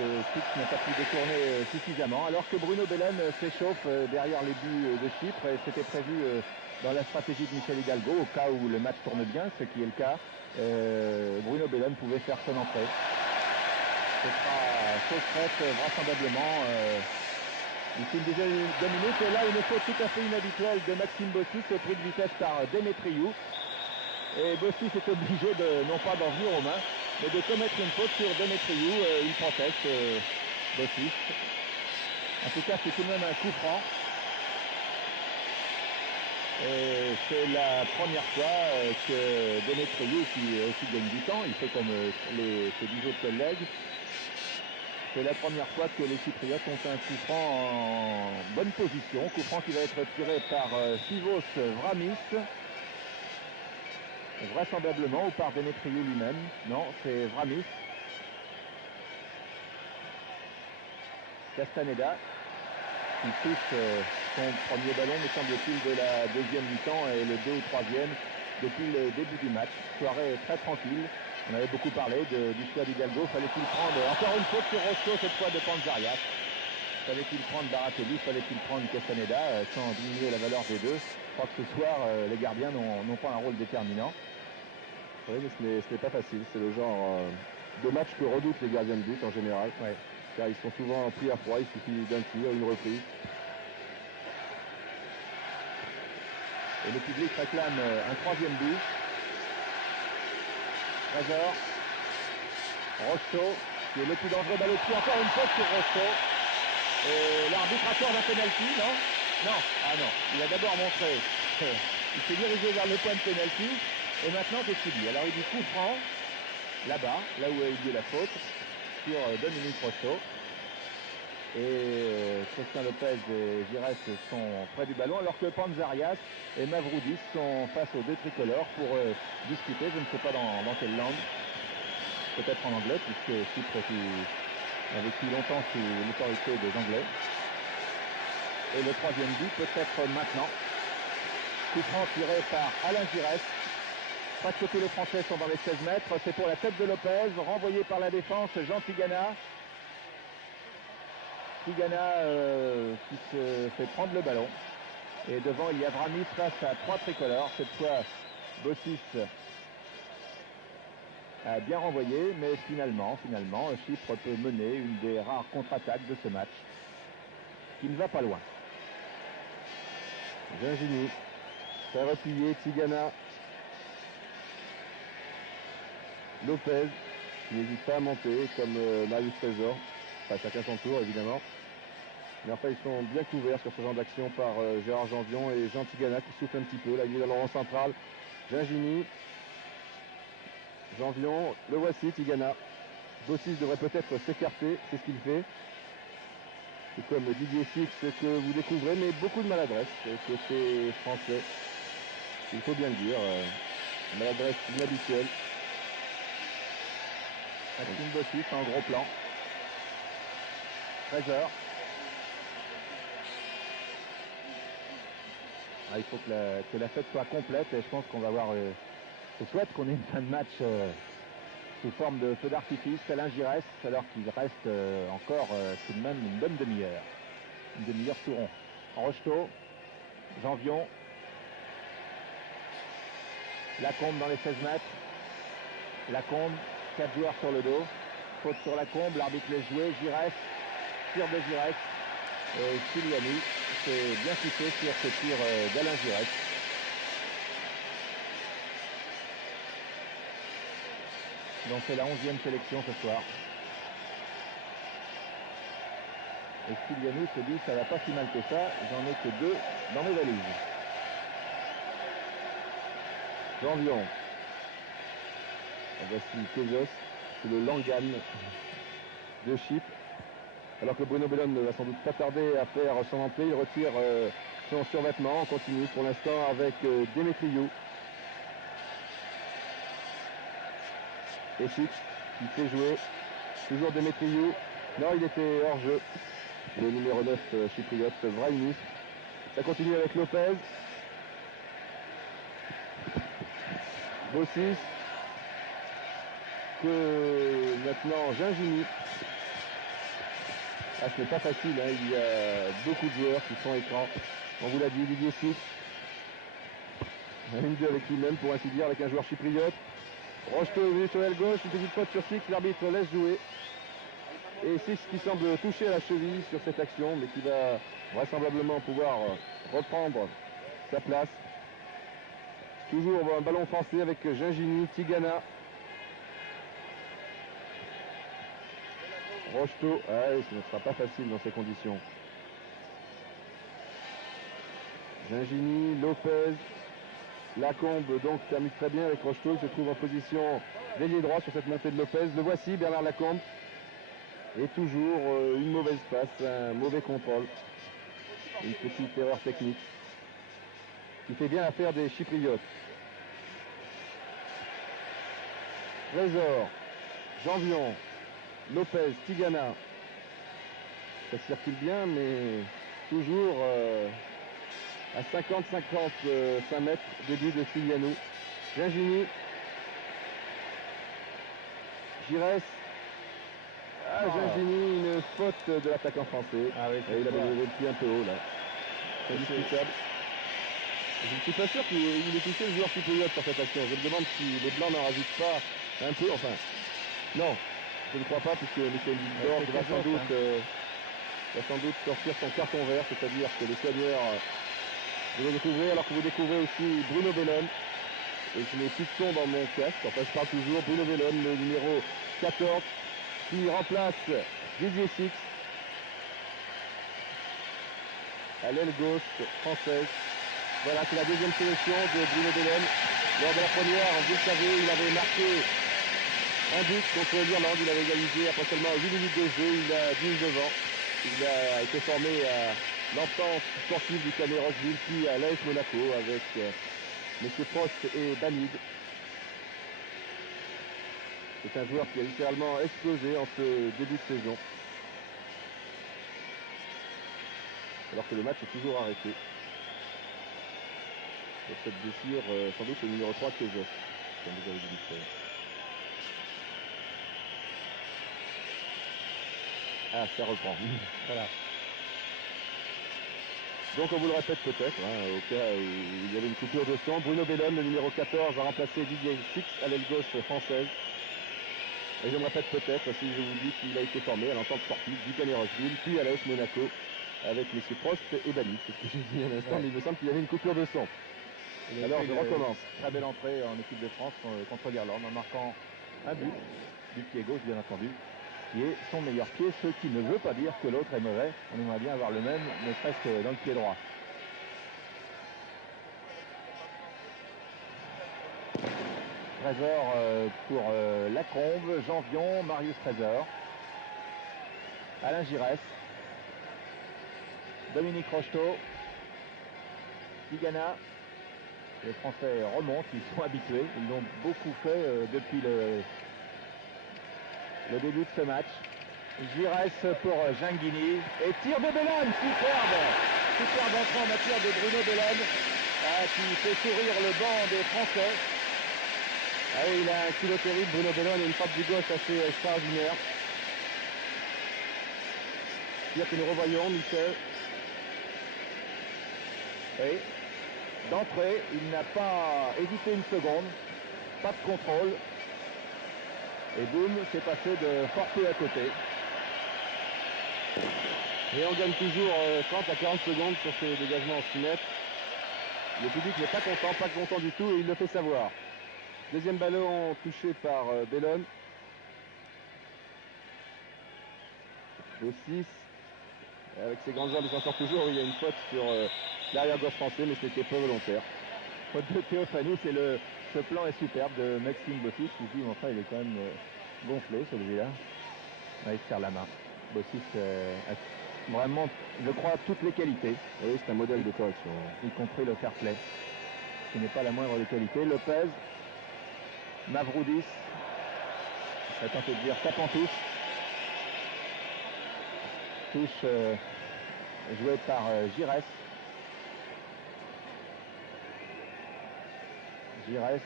que Six n'a pas pu détourner suffisamment, alors que Bruno Bellem s'échauffe derrière les buts de Chypre, et c'était prévu dans la stratégie de Michel Hidalgo, au cas où le match tourne bien, ce qui est le cas, Bruno Bellem pouvait faire son entrée. Ce sera chose faite vraisemblablement d'ici une dizaine de minutes. Et là, une faute tout à fait inhabituelle de Maxime Bossis, pris de vitesse par Demetriou. Et Bossis est obligé de, non pas d'en venir aux mains, mais de commettre une faute sur Demetriou. Il proteste, Bossis. En tout cas, c'est tout de même un coup franc. Et c'est la première fois que Demetriou, qui aussi gagne du temps, il fait comme ses 10 autres collègues, c'est la première fois que les Chypriotes ont un coup franc en bonne position. Coup franc qui va être tiré par Fivos Vramis. vraisemblablement, ou par Demetriou lui-même. Non, c'est Vramis. Castaneda qui touche son premier ballon, me semble-t-il, de la deuxième mi-temps et le 2 ou 3e depuis le début du match. Soirée très tranquille. On avait beaucoup parlé du choix d'Hidalgo. Fallait-il prendre encore une faute sur Rosso, cette fois de Panzarias? Fallait-il prendre Baratelli? Fallait-il prendre Castaneda sans diminuer la valeur des deux? Je crois que ce soir, les gardiens n'ont pas un rôle déterminant. Oui, mais ce n'est pas facile. C'est le genre de match que redoutent les gardiens de but en général. Ouais. Car ils sont souvent pris à froid. Il suffit d'un tir, une reprise. Et le public réclame un 3e but. Trésor. Rosso, qui est le plus dangereux ballottier. Encore une faute sur Rosso. Et l'arbitre accorde un penalty, non? Non. Ah non. Il a d'abord montré. Il s'est dirigé vers le point de penalty. Et maintenant, qu'est-ce qu'il dit? Alors il dit coup franc, là-bas, là où a eu lieu la faute, sur Dominique Rosso. Et Christian Lopez et Giresse sont près du ballon, alors que Panzarias et Mavroudis sont face aux deux tricolores pour discuter, je ne sais pas dans quelle langue, peut-être en anglais, puisque Chypre a vécu longtemps sous l'autorité des Anglais. Et le 3e but peut-être maintenant. Coup franc tiré par Alain Giresse. Presque tous les Français sont dans les 16 mètres. C'est pour la tête de Lopez, renvoyé par la défense, Jean Tigana. Tigana qui se fait prendre le ballon. Et devant, il y a Vramis face à 3 tricolores. Cette fois, Bossis a bien renvoyé, mais finalement, Chypre peut mener une des rares contre-attaques de ce match, qui ne va pas loin. Gingini, très replié, Tigana. Lopez, qui n'hésite pas à monter, comme Marius Trésor. Enfin, chacun son tour, évidemment. Mais enfin, ils sont bien couverts sur ce genre d'action par Gérard Janvion et Jean Tigana qui souffle un petit peu. Là, il est dans le rang central. Gingini. Janvion, le voici, Tigana. Bossis devrait peut-être s'écarter, c'est ce qu'il fait. C'est comme Didier Six que vous découvrez, mais beaucoup de maladresse côté français. Il faut bien le dire. Maladresse inhabituelle. Maxime Bossis en gros plan. Trésor. Ah, il faut que la fête soit complète et je pense qu'on va avoir... je souhaite qu'on ait une fin de match sous forme de feu d'artifice. Alain Giresse, alors qu'il reste encore tout de même une bonne demi-heure. Une demi-heure tout rond. Rocheteau, Janvion. Lacombe dans les 16 mètres. Lacombe, 4 joueurs sur le dos. Faute sur Lacombe, l'arbitre laisse jouer. Giresse, tir de Giresse. Et Siliani s'est bien fixé sur ce tir d'Alain Giresse. Donc c'est la 11e sélection ce soir. Et Stylianou se dit ça va pas si mal que ça, j'en ai que 2 dans mes valises. Janvion. Voici Tezos, c'est le Langan de Chypre. Alors que Bruno Bellone ne va sans doute pas tarder à faire son entrée, il retire son survêtement. On continue pour l'instant avec Demetriou. Et Six qui fait jouer. Toujours Demetriou. Non, il était hors jeu. Le numéro 9 chypriote, Vrainis. Ça continue avec Lopez. Bossis. Que maintenant Gingini. Ah, ce n'est pas facile, hein. Il y a beaucoup de joueurs qui sont écran. On vous l'a dit, Didier Six. Une 2 avec lui-même, pour ainsi dire, avec un joueur chypriote. Rocheteau est venu sur l'aile gauche, une petite faute sur Six, l'arbitre laisse jouer. Et Six qui semble toucher à la cheville sur cette action, mais qui va vraisemblablement pouvoir reprendre sa place. Toujours un ballon français avec Gingini, Tigana. Rocheteau, ce ne sera pas facile dans ces conditions. Gingini, Lopez, Lacombe donc termine très bien avec Rocheteau, il se trouve en position d'ailier droit sur cette montée de Lopez. Le voici, Bernard Lacombe. Et toujours une mauvaise passe, un mauvais contrôle. Une petite erreur technique qui fait bien l'affaire des Chypriotes. Trésor, Janvion, Lopez, Tigana. Ça circule bien, mais toujours à 50-55 mètres, début de Siliano. Gingini. Giresse. Gingini, une faute de l'attaquant français. Ah oui, il avait levé le pied un peu haut là. C'est discutable. Je ne suis pas sûr qu'il ait touché le joueur cypriote sur cette action. Je me demande si les Blancs n'en rajoutent pas un peu. Enfin, non, je ne crois pas, puisque Michel Lidorf va sans doute sortir son carton vert, c'est-à-dire que les soigneurs vous le découvrez, alors que vous découvrez aussi Bruno Bellone. Et je n'ai plus de son dans mon casque. Enfin, je parle toujours Bruno Bellone, le numéro 14, qui remplace Didier Six à l'aile gauche française. Voilà, c'est la deuxième sélection de Bruno Bellone. Lors de la première, vous le savez, il avait marqué un but contre l'Irlande. Il avait égalisé après seulement 8 minutes de jeu. Il a 19 ans. Il a été formé à l'entente sportive du Canet Rocheville, puis à l'AS Monaco avec M. Prost et Banid. C'est un joueur qui a littéralement explosé en ce début de saison. Alors que le match est toujours arrêté. Pour cette blessure, sans doute le numéro 3 de Kézos, comme vous avez dit, Michel. Ah, ça reprend. Voilà. Donc on vous le répète peut-être, au cas où il y avait une coupure de sang. Bruno Bellone, le numéro 14, va remplacer Didier Six à l'aile gauche française. Et je me répète peut-être si je vous dis qu'il a été formé à l'entente sportive du Canet Rocheville, puis à l'AS Monaco, avec M. Prost et Bani. C'est ce que j'ai dit à l'instant, mais il me semble qu'il y avait une coupure de son. Alors je recommence. Très belle entrée en équipe de France contre l'Irlande en marquant un but du pied gauche bien entendu, qui est son meilleur pied, ce qui ne veut pas dire que l'autre est mauvais. On aimerait bien avoir le même, ne serait-ce que dans le pied droit. Trésor pour Lacombe, Janvion, Marius Trésor, Alain Giresse, Dominique Rocheteau, Tigana. Les Français remontent, ils sont habitués, ils l'ont beaucoup fait depuis le début de ce match. Giresse pour Gingini et tir de Bellone, superbe entrée en matière de Bruno Bellone qui fait sourire le banc des Français. Ah oui, il a un culot terrible, Bruno Bellone, et une frappe du gauche assez extraordinaire. Tir que nous revoyons, Michel. Et d'entrée, il n'a pas hésité une seconde, pas de contrôle. Et boum, c'est passé de forfait à côté. Et on gagne toujours 30 à 40 secondes sur ces dégagements en 6 mètres. Le public n'est pas content du tout, et il le fait savoir. Deuxième ballon touché par Bellone. Le 6. Avec ses grandes jambes, il s'en sort toujours. Il y a une faute sur l'arrière-gauche français, mais ce n'était pas volontaire. Faute de Théophanie, ce plan est superbe de Maxime Bossis. Je dis, enfin, il est quand même gonflé celui-là. Il se serre la main. Bossis a vraiment, je crois, toutes les qualités. Oui, c'est un modèle de correction. Y compris le fair play, qui n'est pas la moindre des qualités. Lopez, Mavroudis, ça va tenter de dire Tapantus. Touche jouée par Giresse. Giresse,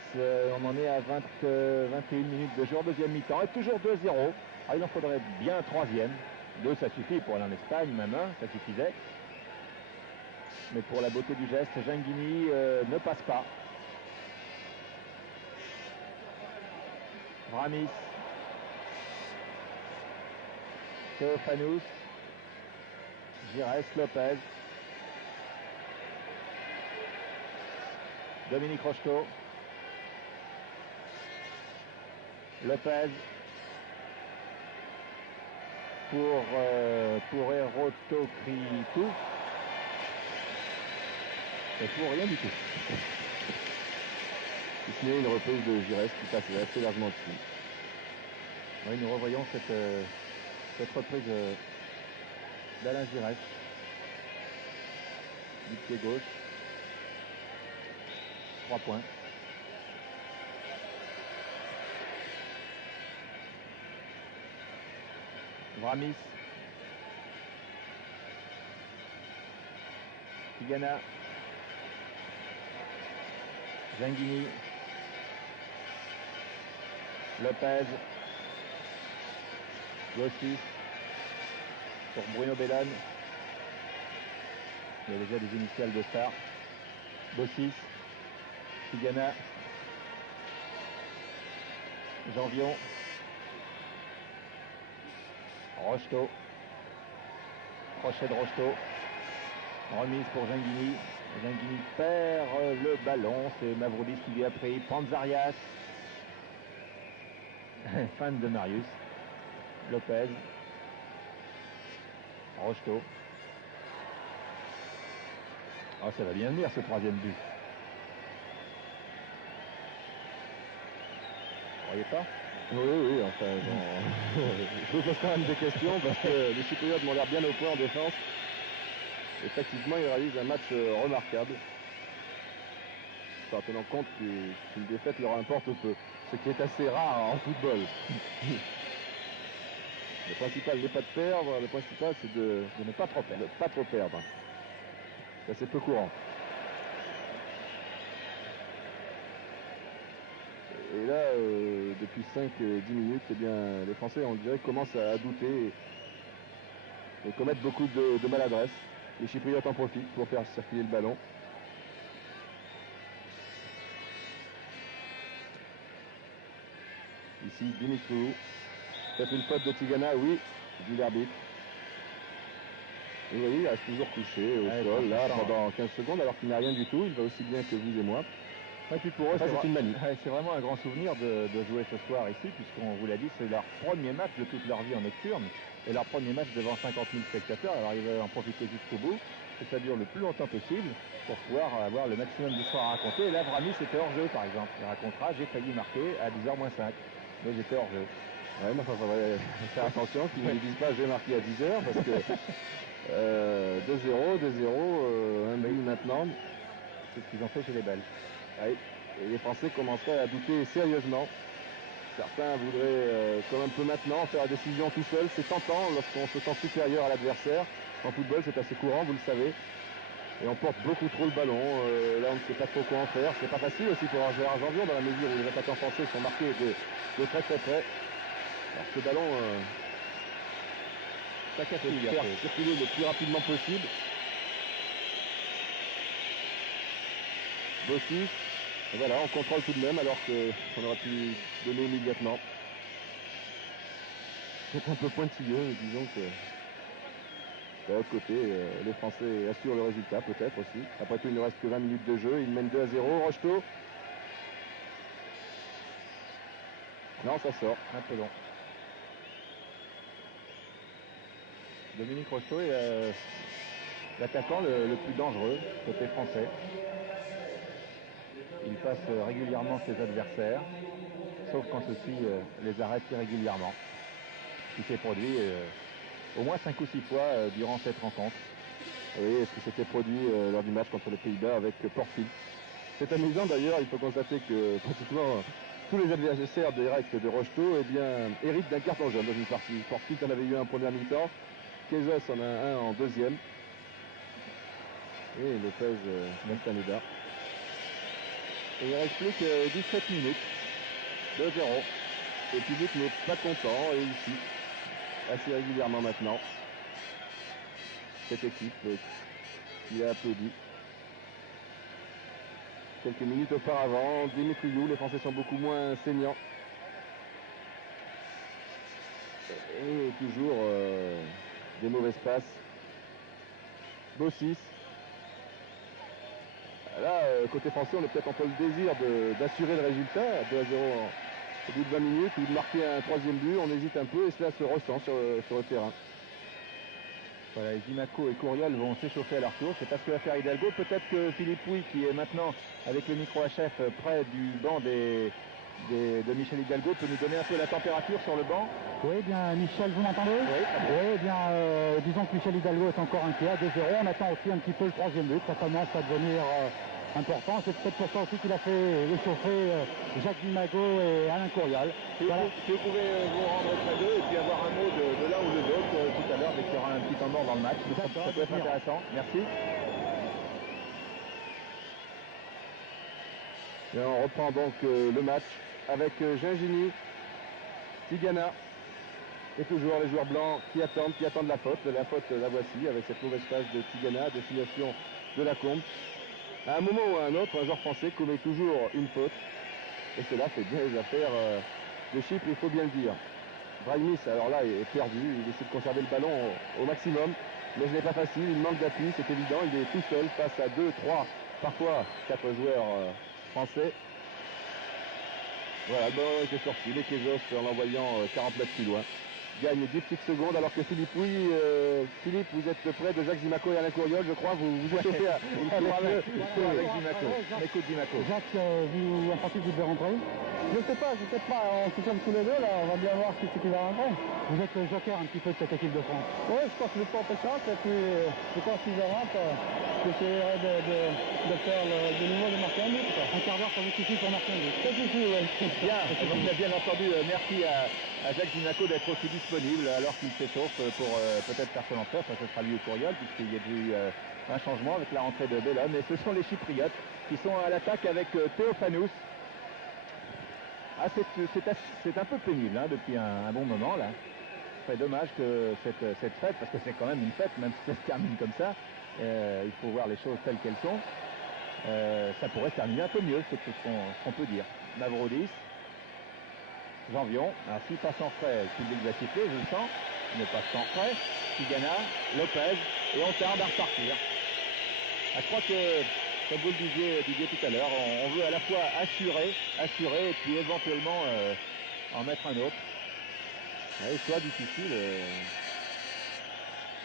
on en est à 21 minutes de jeu en deuxième mi-temps. Et toujours 2-0. Il en faudrait bien un troisième. 2, ça suffit pour aller en Espagne, même un, ça suffisait. Mais pour la beauté du geste, Gingini ne passe pas. Vramis. Théophanous. Giresse, Lopez. Dominique Rocheteau. Lopez. Pour Erotocritou. Et pour rien du tout. Si ce n'est une reprise de Giresse qui passe assez largement dessus. Oui, nous revoyons cette reprise d'Alain Giresse. Du pied gauche. 3 points. Vramis. Tigana. Zenghini. Lopez. Gossis. Pour Bruno Bellone. Il y a déjà des initiales de star. Bossis. Tigana. Janvion. Rocheteau. Crochet de Rocheteau. Remise pour Zenghini. Zenghini perd le ballon. C'est Mavroudis qui lui a pris. Panzarias. Fan de Marius. Lopez. Rocheteau. Oh, ça va bien venir ce troisième but. Vous voyez pas? Oui, enfin, je vous pose quand même des questions parce que les Chypriotes m'ont l'air bien au point en défense. Et tactiquement, ils réalisent un match remarquable. En tenant compte qu'une défaite leur importe peu, ce qui est assez rare en football. Le principal n'est pas de perdre, le principal c'est de ne pas trop perdre. C'est assez peu courant. Et là, depuis 5-10 minutes, eh bien, les Français, on dirait, commencent à douter et commettent beaucoup de maladresse. Les Chypriotes en profitent pour faire circuler le ballon. Ici, Dimitriou. Peut-être une faute de Tigana, oui, dit l'arbitre. Et vous voyez, il reste toujours couché au sol, là, pendant 15 secondes, alors qu'il n'a rien du tout. Il va aussi bien que vous et moi. Et puis pour eux, c'est une manie. C'est vraiment un grand souvenir de jouer ce soir ici, puisqu'on vous l'a dit, c'est leur premier match de toute leur vie en nocturne, et leur premier match devant 50 000 spectateurs. Alors ils veulent en profiter jusqu'au bout, que ça dure le plus longtemps possible, pour pouvoir avoir le maximum d'histoires à raconter. Et là, Vramis était hors jeu, par exemple. Il racontera, j'ai failli marquer à 10h moins 5, mais j'étais hors jeu. Ouais, mais enfin, il faudrait faire attention qu'ils ne disent pas j'ai marqué à 10h, parce que 2-0, 2-0, un but maintenant. C'est ce qu'ils ont fait chez les Belges. Oui. Et les Français commenceraient à douter sérieusement. Certains voudraient, comme un peu maintenant, faire la décision tout seul. C'est tentant lorsqu'on se sent supérieur à l'adversaire. En football, c'est assez courant, vous le savez. Et on porte beaucoup trop le ballon. Là, on ne sait pas trop quoi en faire. C'est pas facile aussi pour Gérard Janvion, dans la mesure où les attaquants français sont marqués de très très près. Alors ce ballon, ça peut faire circuler le plus rapidement possible. Bossis. Et voilà, on contrôle tout de même alors qu'on aurait pu donner immédiatement. C'est un peu pointilleux, disons que de l'autre côté, les Français assurent le résultat peut-être aussi. Après tout, il ne reste que 20 minutes de jeu. Ils mènent 2-0. Rocheteau. Non, ça sort. Un peu long. Dominique Rocheteau est l'attaquant le plus dangereux côté français. Il passe régulièrement ses adversaires, sauf quand ceux-ci les arrêtent irrégulièrement. Ce qui s'est produit au moins 5 ou 6 fois durant cette rencontre. Oui, est-ce que c'était produit lors du match contre les Pays-Bas avec Portfield. C'est amusant d'ailleurs, il faut constater que pratiquement tous les adversaires directs de Rocheteau héritent d'un carton jaune dans une partie. Portfield en avait eu un en première mi-temps, Kezos en a un en deuxième. Et Lopez Montaneda. Et il reste plus que 17 minutes. 2-0. Le public n'est pas content et ici, assez régulièrement maintenant, cette équipe qui a applaudi. Quelques minutes auparavant, Dimitriou, les Français sont beaucoup moins saignants. Et toujours des mauvaises passes. Bossis. Là, côté français, on est peut-être entre le désir d'assurer le résultat, 2-0 au bout de 20 minutes, ou de marquer un troisième but. On hésite un peu et cela se ressent sur le terrain. Voilà, Zimaco et Courriol vont s'échauffer à leur tour. C'est pas ce que va faire Hidalgo. Peut-être que Philippe Pouy, qui est maintenant avec le micro HF près du banc de Michel Hidalgo, peut nous donner un peu la température sur le banc. Oui, bien, Michel, vous m'entendez? Oui, bien, disons que Michel Hidalgo est encore inquiet à 2-0. On attend aussi un petit peu le troisième but. Ça commence à devenir important. C'est peut-être pour ça aussi qu'il a fait échauffer Jacques Zimago et Alain Courriol. Si vous pouvez vous rendre auprès d'eux et puis avoir un mot de l'un ou de l'autre. heure, dès qu'il y aura un petit temps mort dans le match. Ça peut être intéressant. Merci. Et on reprend donc le match avec Gingini, Tigana et toujours les joueurs blancs qui attendent la faute. La faute, la voici avec cette mauvaise passe de Tigana, destination de Lacombe. À un moment ou à un autre, un joueur français commet toujours une faute. Et cela fait bien les affaires de Chypre, il faut bien le dire. Brahimi, alors là, est perdu. Il essaie de conserver le ballon au maximum. Mais ce n'est pas facile, il manque d'appui, c'est évident. Il est tout seul face à 2, 3, parfois 4 joueurs français. Voilà, le ballon était sorti. Les Quezos, en l'envoyant 40 mètres plus loin, gagne 10 petites secondes, alors que Philippe, Philippe, vous êtes près de Jacques Zimaco et Alain Courriol, je crois, vous échauffez avec Zimaco. On écoute Zimaco. Jacques, vous, en principe, vous devez rentrer? Je sais pas, on se sommes tous les deux là, on va bien voir qui c'est qui va rentrer. Vous êtes le joker un petit peu de cette équipe de France. Oui, je pense que le porte chance et puis je pense qu'ils rentrent, j'essaierai de faire de nouveau de marquer un but. Un quart d'heure, ça vous suffit pour marquer un but. Ça suffit, oui. Bien, donc on a bien entendu, merci à Jacques Zimaco d'être aussi disponible alors qu'il s'échauffe pour peut-être faire son entrée. Enfin, ce sera lui au Courriol puisqu'il y a eu un changement avec la rentrée de Bellone. Et ce sont les Chypriotes qui sont à l'attaque avec Théophanous. Ah, c'est un peu pénible hein, depuis un bon moment là. C'est dommage que cette fête, parce que c'est quand même une fête, même si ça se termine comme ça, il faut voir les choses telles qu'elles sont. Ça pourrait se terminer un peu mieux, c'est tout ce qu'on peut dire. Mavrodis, Janvion, alors s'il passe en frais, le public va siffler, je le sens. Il ne passe pas en frais. Tigana, Lopez, et on tarde à repartir. Ah, je crois que, comme vous le disiez tout à l'heure, on veut à la fois assurer et puis éventuellement en mettre un autre. Oui, soit difficile.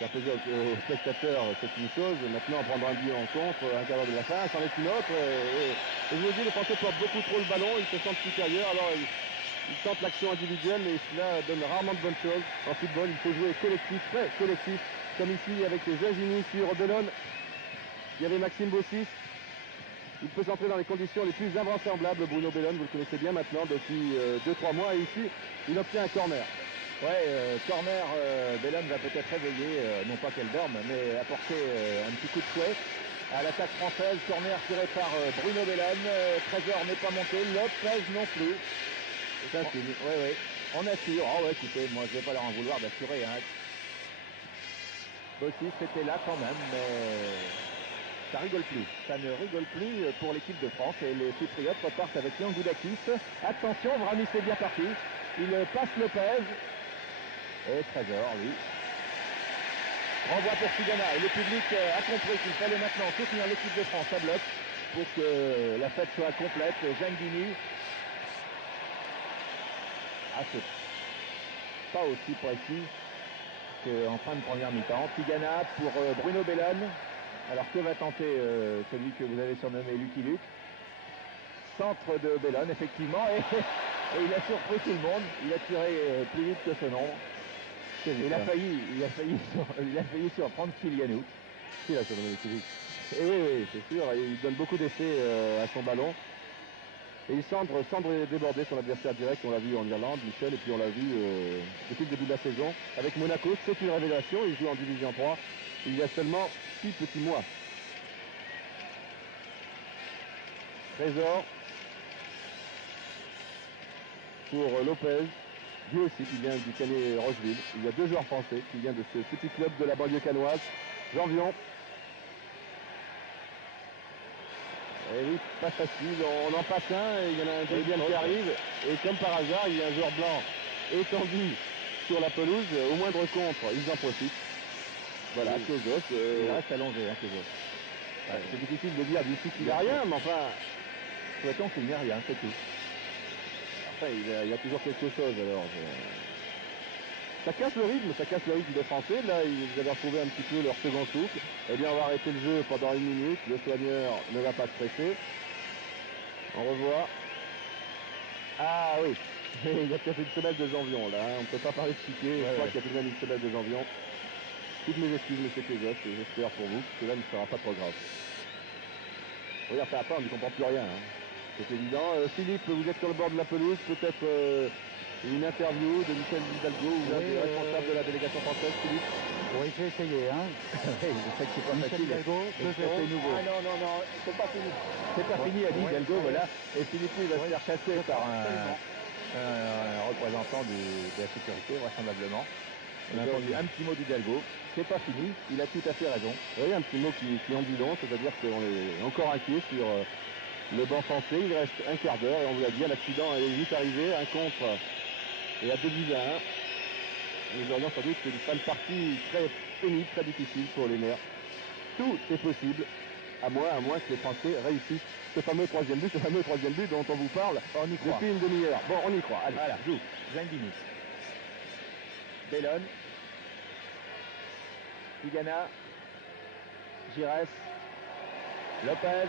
Faire plaisir aux spectateurs, c'est une chose. Maintenant, prendre un but en contre, un quart d'heure de la fin, c'en est une autre. Et je vous dis, les Français portent beaucoup trop le ballon, ils se sentent supérieurs. Alors, ils tentent l'action individuelle, mais cela donne rarement de bonnes choses. En football, il faut jouer collectif, très collectif. Comme ici, avec les Gingini sur Bellone. Il y avait Maxime Bossis. Il peut s'entrer dans les conditions les plus invraisemblables. Bruno Bellone, vous le connaissez bien maintenant depuis 2-3 mois. Et ici, il obtient un corner. Ouais, corner, Bellone va peut-être réveiller, non pas qu'elle dorme, mais apporter un petit coup de fouet à l'attaque française. Corner tiré par Bruno Bellone. Trésor n'est pas monté, Lopez non plus. Ça, oui. On assure. Oh ouais, écoutez, moi je vais pas leur en vouloir d'assurer. Hein. Bossis c'était là quand même, mais ça rigole plus. Ça ne rigole plus pour l'équipe de France. Et les Chypriotes repartent avec Yann Goudakis. Attention, Vramis est bien parti. Il passe Lopez. Et Trésor, lui. Renvoi pour Tigana. Et le public a compris qu'il fallait maintenant soutenir l'équipe de France à bloc pour que la fête soit complète. Gingini. Ah, c'est pas aussi précis qu'en fin de première mi-temps. Tigana pour Bruno Bellone. Alors que va tenter celui que vous avez surnommé Lucky Luke? Centre de Bellone, effectivement. Et il a surpris tout le monde. Il a tiré plus vite que son ombre. Il a failli surprendre Kylianou. Si, là, surnommé Lucky Luke. Et oui, c'est sûr. Il donne beaucoup d'effets à son ballon. Et il semble déborder son adversaire direct, on l'a vu en Irlande, Michel, et puis on l'a vu depuis le début de la saison. Avec Monaco, c'est une révélation, il joue en Division 3 il y a seulement 6 petits mois. Trésor pour Lopez, lui aussi qui vient du Canet Rocheville. Il y a 2 joueurs français qui viennent de ce petit club de la banlieue canoise. Janvion. Et oui, pas facile, on en passe un, et il y en a un deuxième qui arrive, et comme par hasard, il y a un joueur blanc étendu sur la pelouse, au moindre contre, ils en profitent. Voilà, Quezos, il reste allongé, hein, Quezos. C'est difficile de dire d'ici qu'il n'y a rien, mais enfin, souhaitons qu'il n'y a rien, c'est tout. Enfin, il y a toujours quelque chose, alors. Ça casse le rythme des Français. Là, ils avaient retrouvé un petit peu leur second souffle. Eh bien, on va arrêter le jeu pendant 1 minute. Le soigneur ne va pas stresser. On revoit. Ah oui, il y a peut-être une semelle de Janvion là. On ne peut pas parler de piqué. Je crois qu'il y a tout de même une semelle de Janvion. Toutes mes excuses, monsieur Quezos, et j'espère pour vous que cela ne sera pas trop grave. Regarde, ça on n'y comprend plus rien. Hein. C'est évident. Philippe, vous êtes sur le bord de la pelouse. Peut-être une interview de Michel Hidalgo ou l'un des responsables de la délégation française, Philippe? Oui, j'ai essayé. Hein. Oui, je sais que c'est pas Michel facile. Hidalgo, Et 2-0. c'est nouveau. Ah non, c'est pas fini. C'est pas fini, a dit Ouais, Hidalgo, ouais. voilà. Et Philippe, lui, va se Ouais, faire chasser c'est par ça, absolument. un représentant de la sécurité, vraisemblablement. On a entendu un petit mot d'Hidalgo. C'est pas fini, il a tout à fait raison. Oui, un petit mot qui en dit long, c'est-à-dire qu'on est encore inquiet sur le banc français. Il reste un quart d'heure et on vous l'a dit, l'accident est vite arrivé, un contre et à 2 buts à 1. Nous aurions sans doute une fin de partie très pénible, très difficile pour les Nerfs. Tout est possible, à moins que les Français réussissent ce fameux troisième but dont on vous parle On y croit. depuis une demi-heure. Bon, on y croit, allez. Voilà, joue, 20 minutes. Bellone. Tigana. Giresse. Lopez.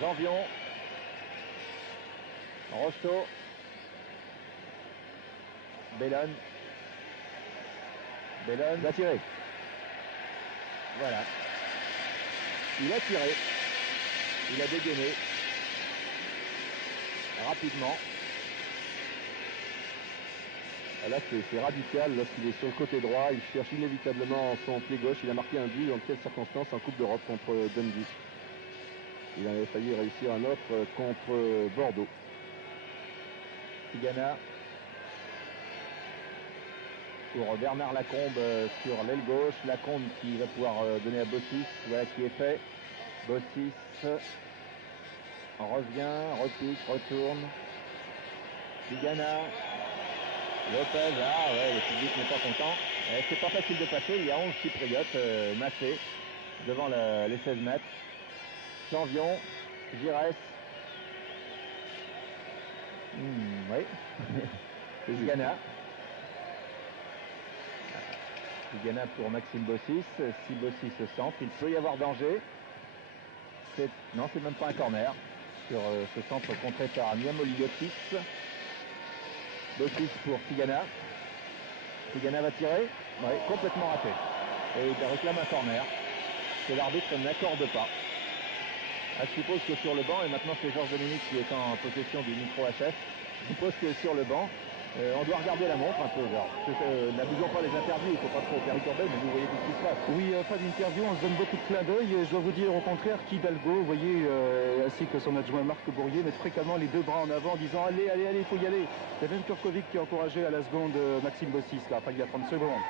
Janvion. Rocheteau. Bellone. Bellone. Il a tiré. Voilà. Il a tiré. Il a dégainé. Rapidement. Là, c'est radical. Lorsqu'il est sur le côté droit, il cherche inévitablement son pied gauche. Il a marqué un but dans quelles circonstances en Coupe d'Europe contre Dundee. Il avait failli réussir un autre contre Bordeaux. Tigana pour Bernard Lacombe sur l'aile gauche. Lacombe qui va pouvoir donner à Bossis. Voilà qui est fait. Bossis revient, repique, retourne. Tigana. Lopez, ah ouais, le public n'est pas content. C'est pas facile de passer, il y a 11 Chypriotes massés devant les 16 mètres. Janvion, Giresse. Oui. Tigana. Tigana pour Maxime Bossis. Si Bossis se centre, il peut y avoir danger. Non, c'est même pas un corner sur ce centre contré par Miamoliotis. Bossis pour Tigana. Tigana va tirer. Oui, complètement raté. Et il réclame un corner que l'arbitre n'accorde pas. Je suppose que sur le banc, et maintenant c'est Georges Dominique qui est en possession du micro HF, je suppose que sur le banc, on doit regarder la montre un peu. N'abusons pas les interviews, il ne faut pas trop perturber, mais vous voyez tout ce qui se passe. Oui, pas d'interview, on se donne beaucoup de clins d'œil. Je dois vous dire au contraire qu'Hidalgo, vous voyez, ainsi que son adjoint Marc Bourrier, mettent fréquemment les deux bras en avant en disant allez, il faut y aller. Il y a même Turkovic qui a encouragé à la seconde Maxime Bossis, là, enfin il y a 30 secondes.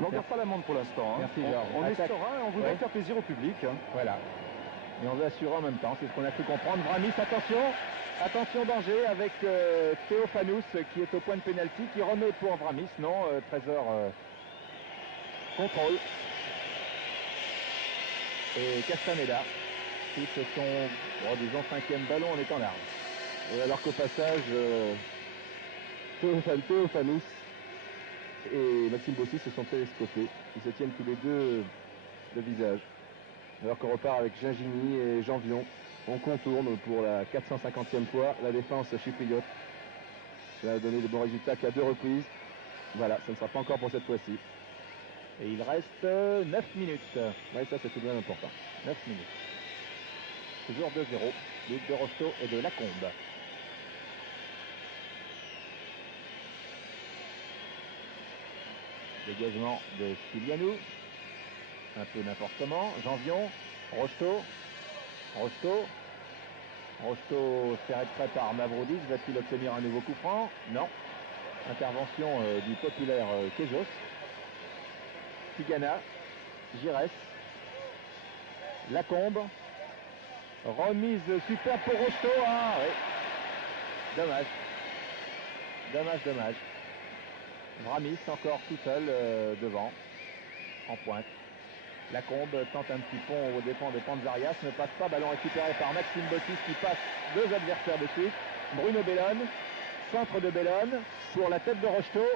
Mais on ne regarde pas la montre pour l'instant. Hein. Merci Georges. On est Attaque. serein et on voudrait faire plaisir au public. Hein. Voilà. Et on veut assurer en même temps, c'est ce qu'on a pu comprendre. Vramis, attention danger avec Théophanous qui est au point de pénalty, qui remet pour Vramis. Non, Trésor contrôle. Et Castaneda qui se sont, disons, 5e ballon en étant large. Et alors qu'au passage, Théophanous et Maxime Bossis se sont télescopés. Ils se tiennent tous les deux de visage. Alors qu'on repart avec Gingini et Janvion. On contourne pour la 450e fois la défense chypriote. Ça a donné de bons résultats qu'à 2 reprises. Voilà, ça ne sera pas encore pour cette fois-ci. Et il reste 9 minutes. Oui, ça c'est tout de même important. 9 minutes. Toujours 2-0. But de Rocheteau et de Lacombe. Dégagement de Stylianou. Un peu n'importe comment. Janvion. Rocheteau. Rocheteau serré de près par Mavroudis. Va-t-il obtenir un nouveau coup franc? Non. Intervention du populaire Kezos. Tigana. Giresse. Lacombe. Remise superbe pour Rocheteau. Ah oui. Dommage. Vramis encore tout seul devant. En pointe. Lacombe tente un petit pont au dépens de Panzarias, ne passe pas, ballon récupéré par Maxime Bossis qui passe 2 adversaires de suite. Bruno Bellone, centre de Bellone pour la tête de Rocheteau.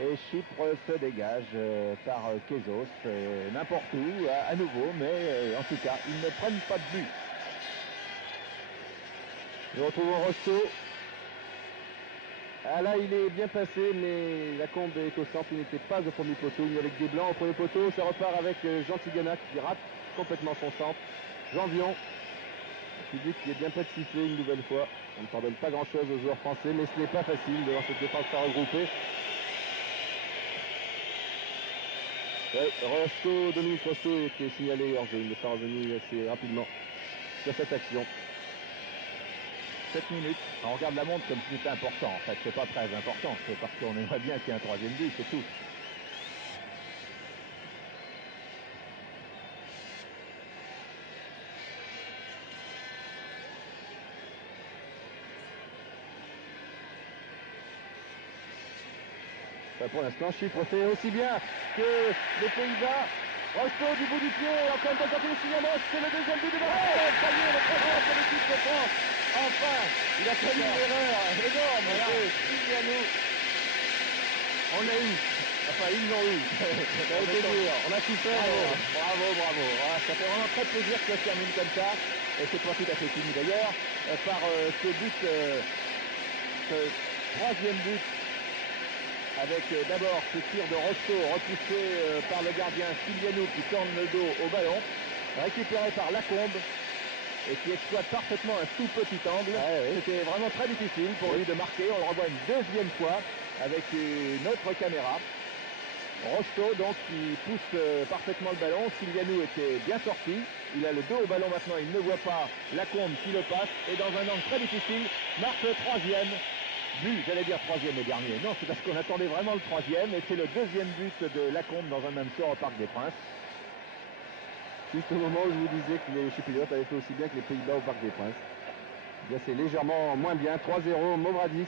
Et Chypre se dégage par Kezos, n'importe où, à nouveau, mais en tout cas, ils ne prennent pas de but. Nous retrouvons Rocheteau. Ah là, il est bien passé, mais Lacombe est au centre, il n'était pas au premier poteau, il y avait que des blancs au premier poteau. Ça repart avec Jean Tigana qui rate complètement son centre. Janvion public qui est bien prêt de siffler une nouvelle fois. On ne pardonne pas grand-chose aux joueurs français, mais ce n'est pas facile devant cette défense à regrouper. Ouais, Dominique Rosto était signalé hors jeu. Il n'est pas revenu assez rapidement sur cette action. 7 minutes. On regarde la montre comme si c'était important. En fait, c'est pas très important. C'est parce qu'on aimerait bien qu'il y ait un troisième but, c'est tout. Pour l'instant, chiffre fait aussi bien que les Pays-Bas. Rosto du bout du pied, encore une tentative de signalement, c'est le deuxième but de Marseille. Ça y est, le troisième pour l'équipe de France. Enfin, il a fallu une erreur énorme. Sylvianou. On l'a eu. Enfin, ils l'ont eu. Ça a été dur. On a tout fait. Bravo, bravo. Voilà, ça fait vraiment très plaisir que ça se termine comme ça. Et c'est pas tout à fait fini d'ailleurs. Par ce but, ce troisième but. Avec d'abord ce tir de Rosto repoussé par le gardien Sylvianou qui tourne le dos au ballon, récupéré par Lacombe et qui exploite parfaitement un tout petit angle. C'était vraiment très difficile pour lui de marquer. On le revoit une deuxième fois avec une autre caméra. Rosto donc qui pousse parfaitement le ballon. Sylvianou était bien sorti. Il a le dos au ballon maintenant, il ne voit pas Lacombe qui le passe et dans un angle très difficile marque le troisième. But, j'allais dire troisième et dernier. Non, c'est parce qu'on attendait vraiment le troisième et c'est le deuxième but de Lacombe dans un même sort au Parc des Princes. Juste au moment où je vous disais que les Chypriotes avaient fait aussi bien que les Pays-Bas au Parc des Princes. Bien, c'est légèrement moins bien. 3-0, Movradis.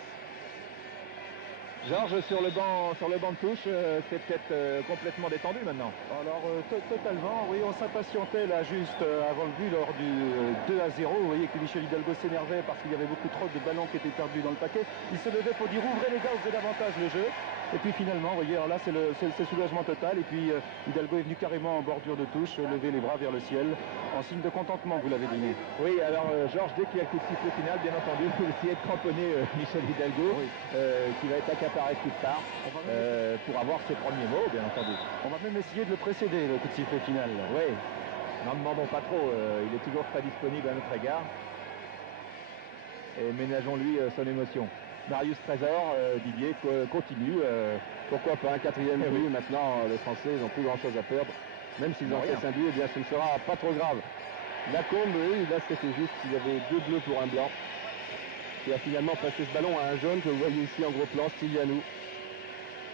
Georges sur le banc de touche, c'est peut-être complètement détendu maintenant. Alors totalement, oui, on s'impatientait là juste avant le but lors du 2-0. Vous voyez que Michel Hidalgo s'énervait parce qu'il y avait beaucoup trop de ballons qui étaient perdus dans le paquet. Il se levait pour dire ouvrez les gars, ouvrez davantage le jeu. Et puis finalement, vous voyez, alors là c'est le soulagement total. Et puis Hidalgo est venu carrément en bordure de touche, lever les bras vers le ciel, en signe de contentement, vous l'avez deviné. Oui, alors Georges, dès qu'il y a le coup de sifflet final, bien entendu, il faut essayer de cramponner Michel Hidalgo, oui. Qui va être accaparé de toutes parts, pour avoir ses premiers mots, bien entendu. On va même essayer de le précéder, le coup de sifflet final. Oui, n'en demandons pas trop, il est toujours très disponible à notre égard. Et ménageons-lui son émotion. Marius Trésor, Didier, continue. Pourquoi pas un quatrième but? Maintenant, les Français n'ont plus grand-chose à perdre. Même s'ils ont fait 5 buts, eh bien, ce ne sera pas trop grave. Lacombe, oui, là, c'était juste. Il y avait 2 bleus pour un blanc. Qui a finalement passé ce ballon à un jaune que vous voyez ici en gros plan, Sylvianou.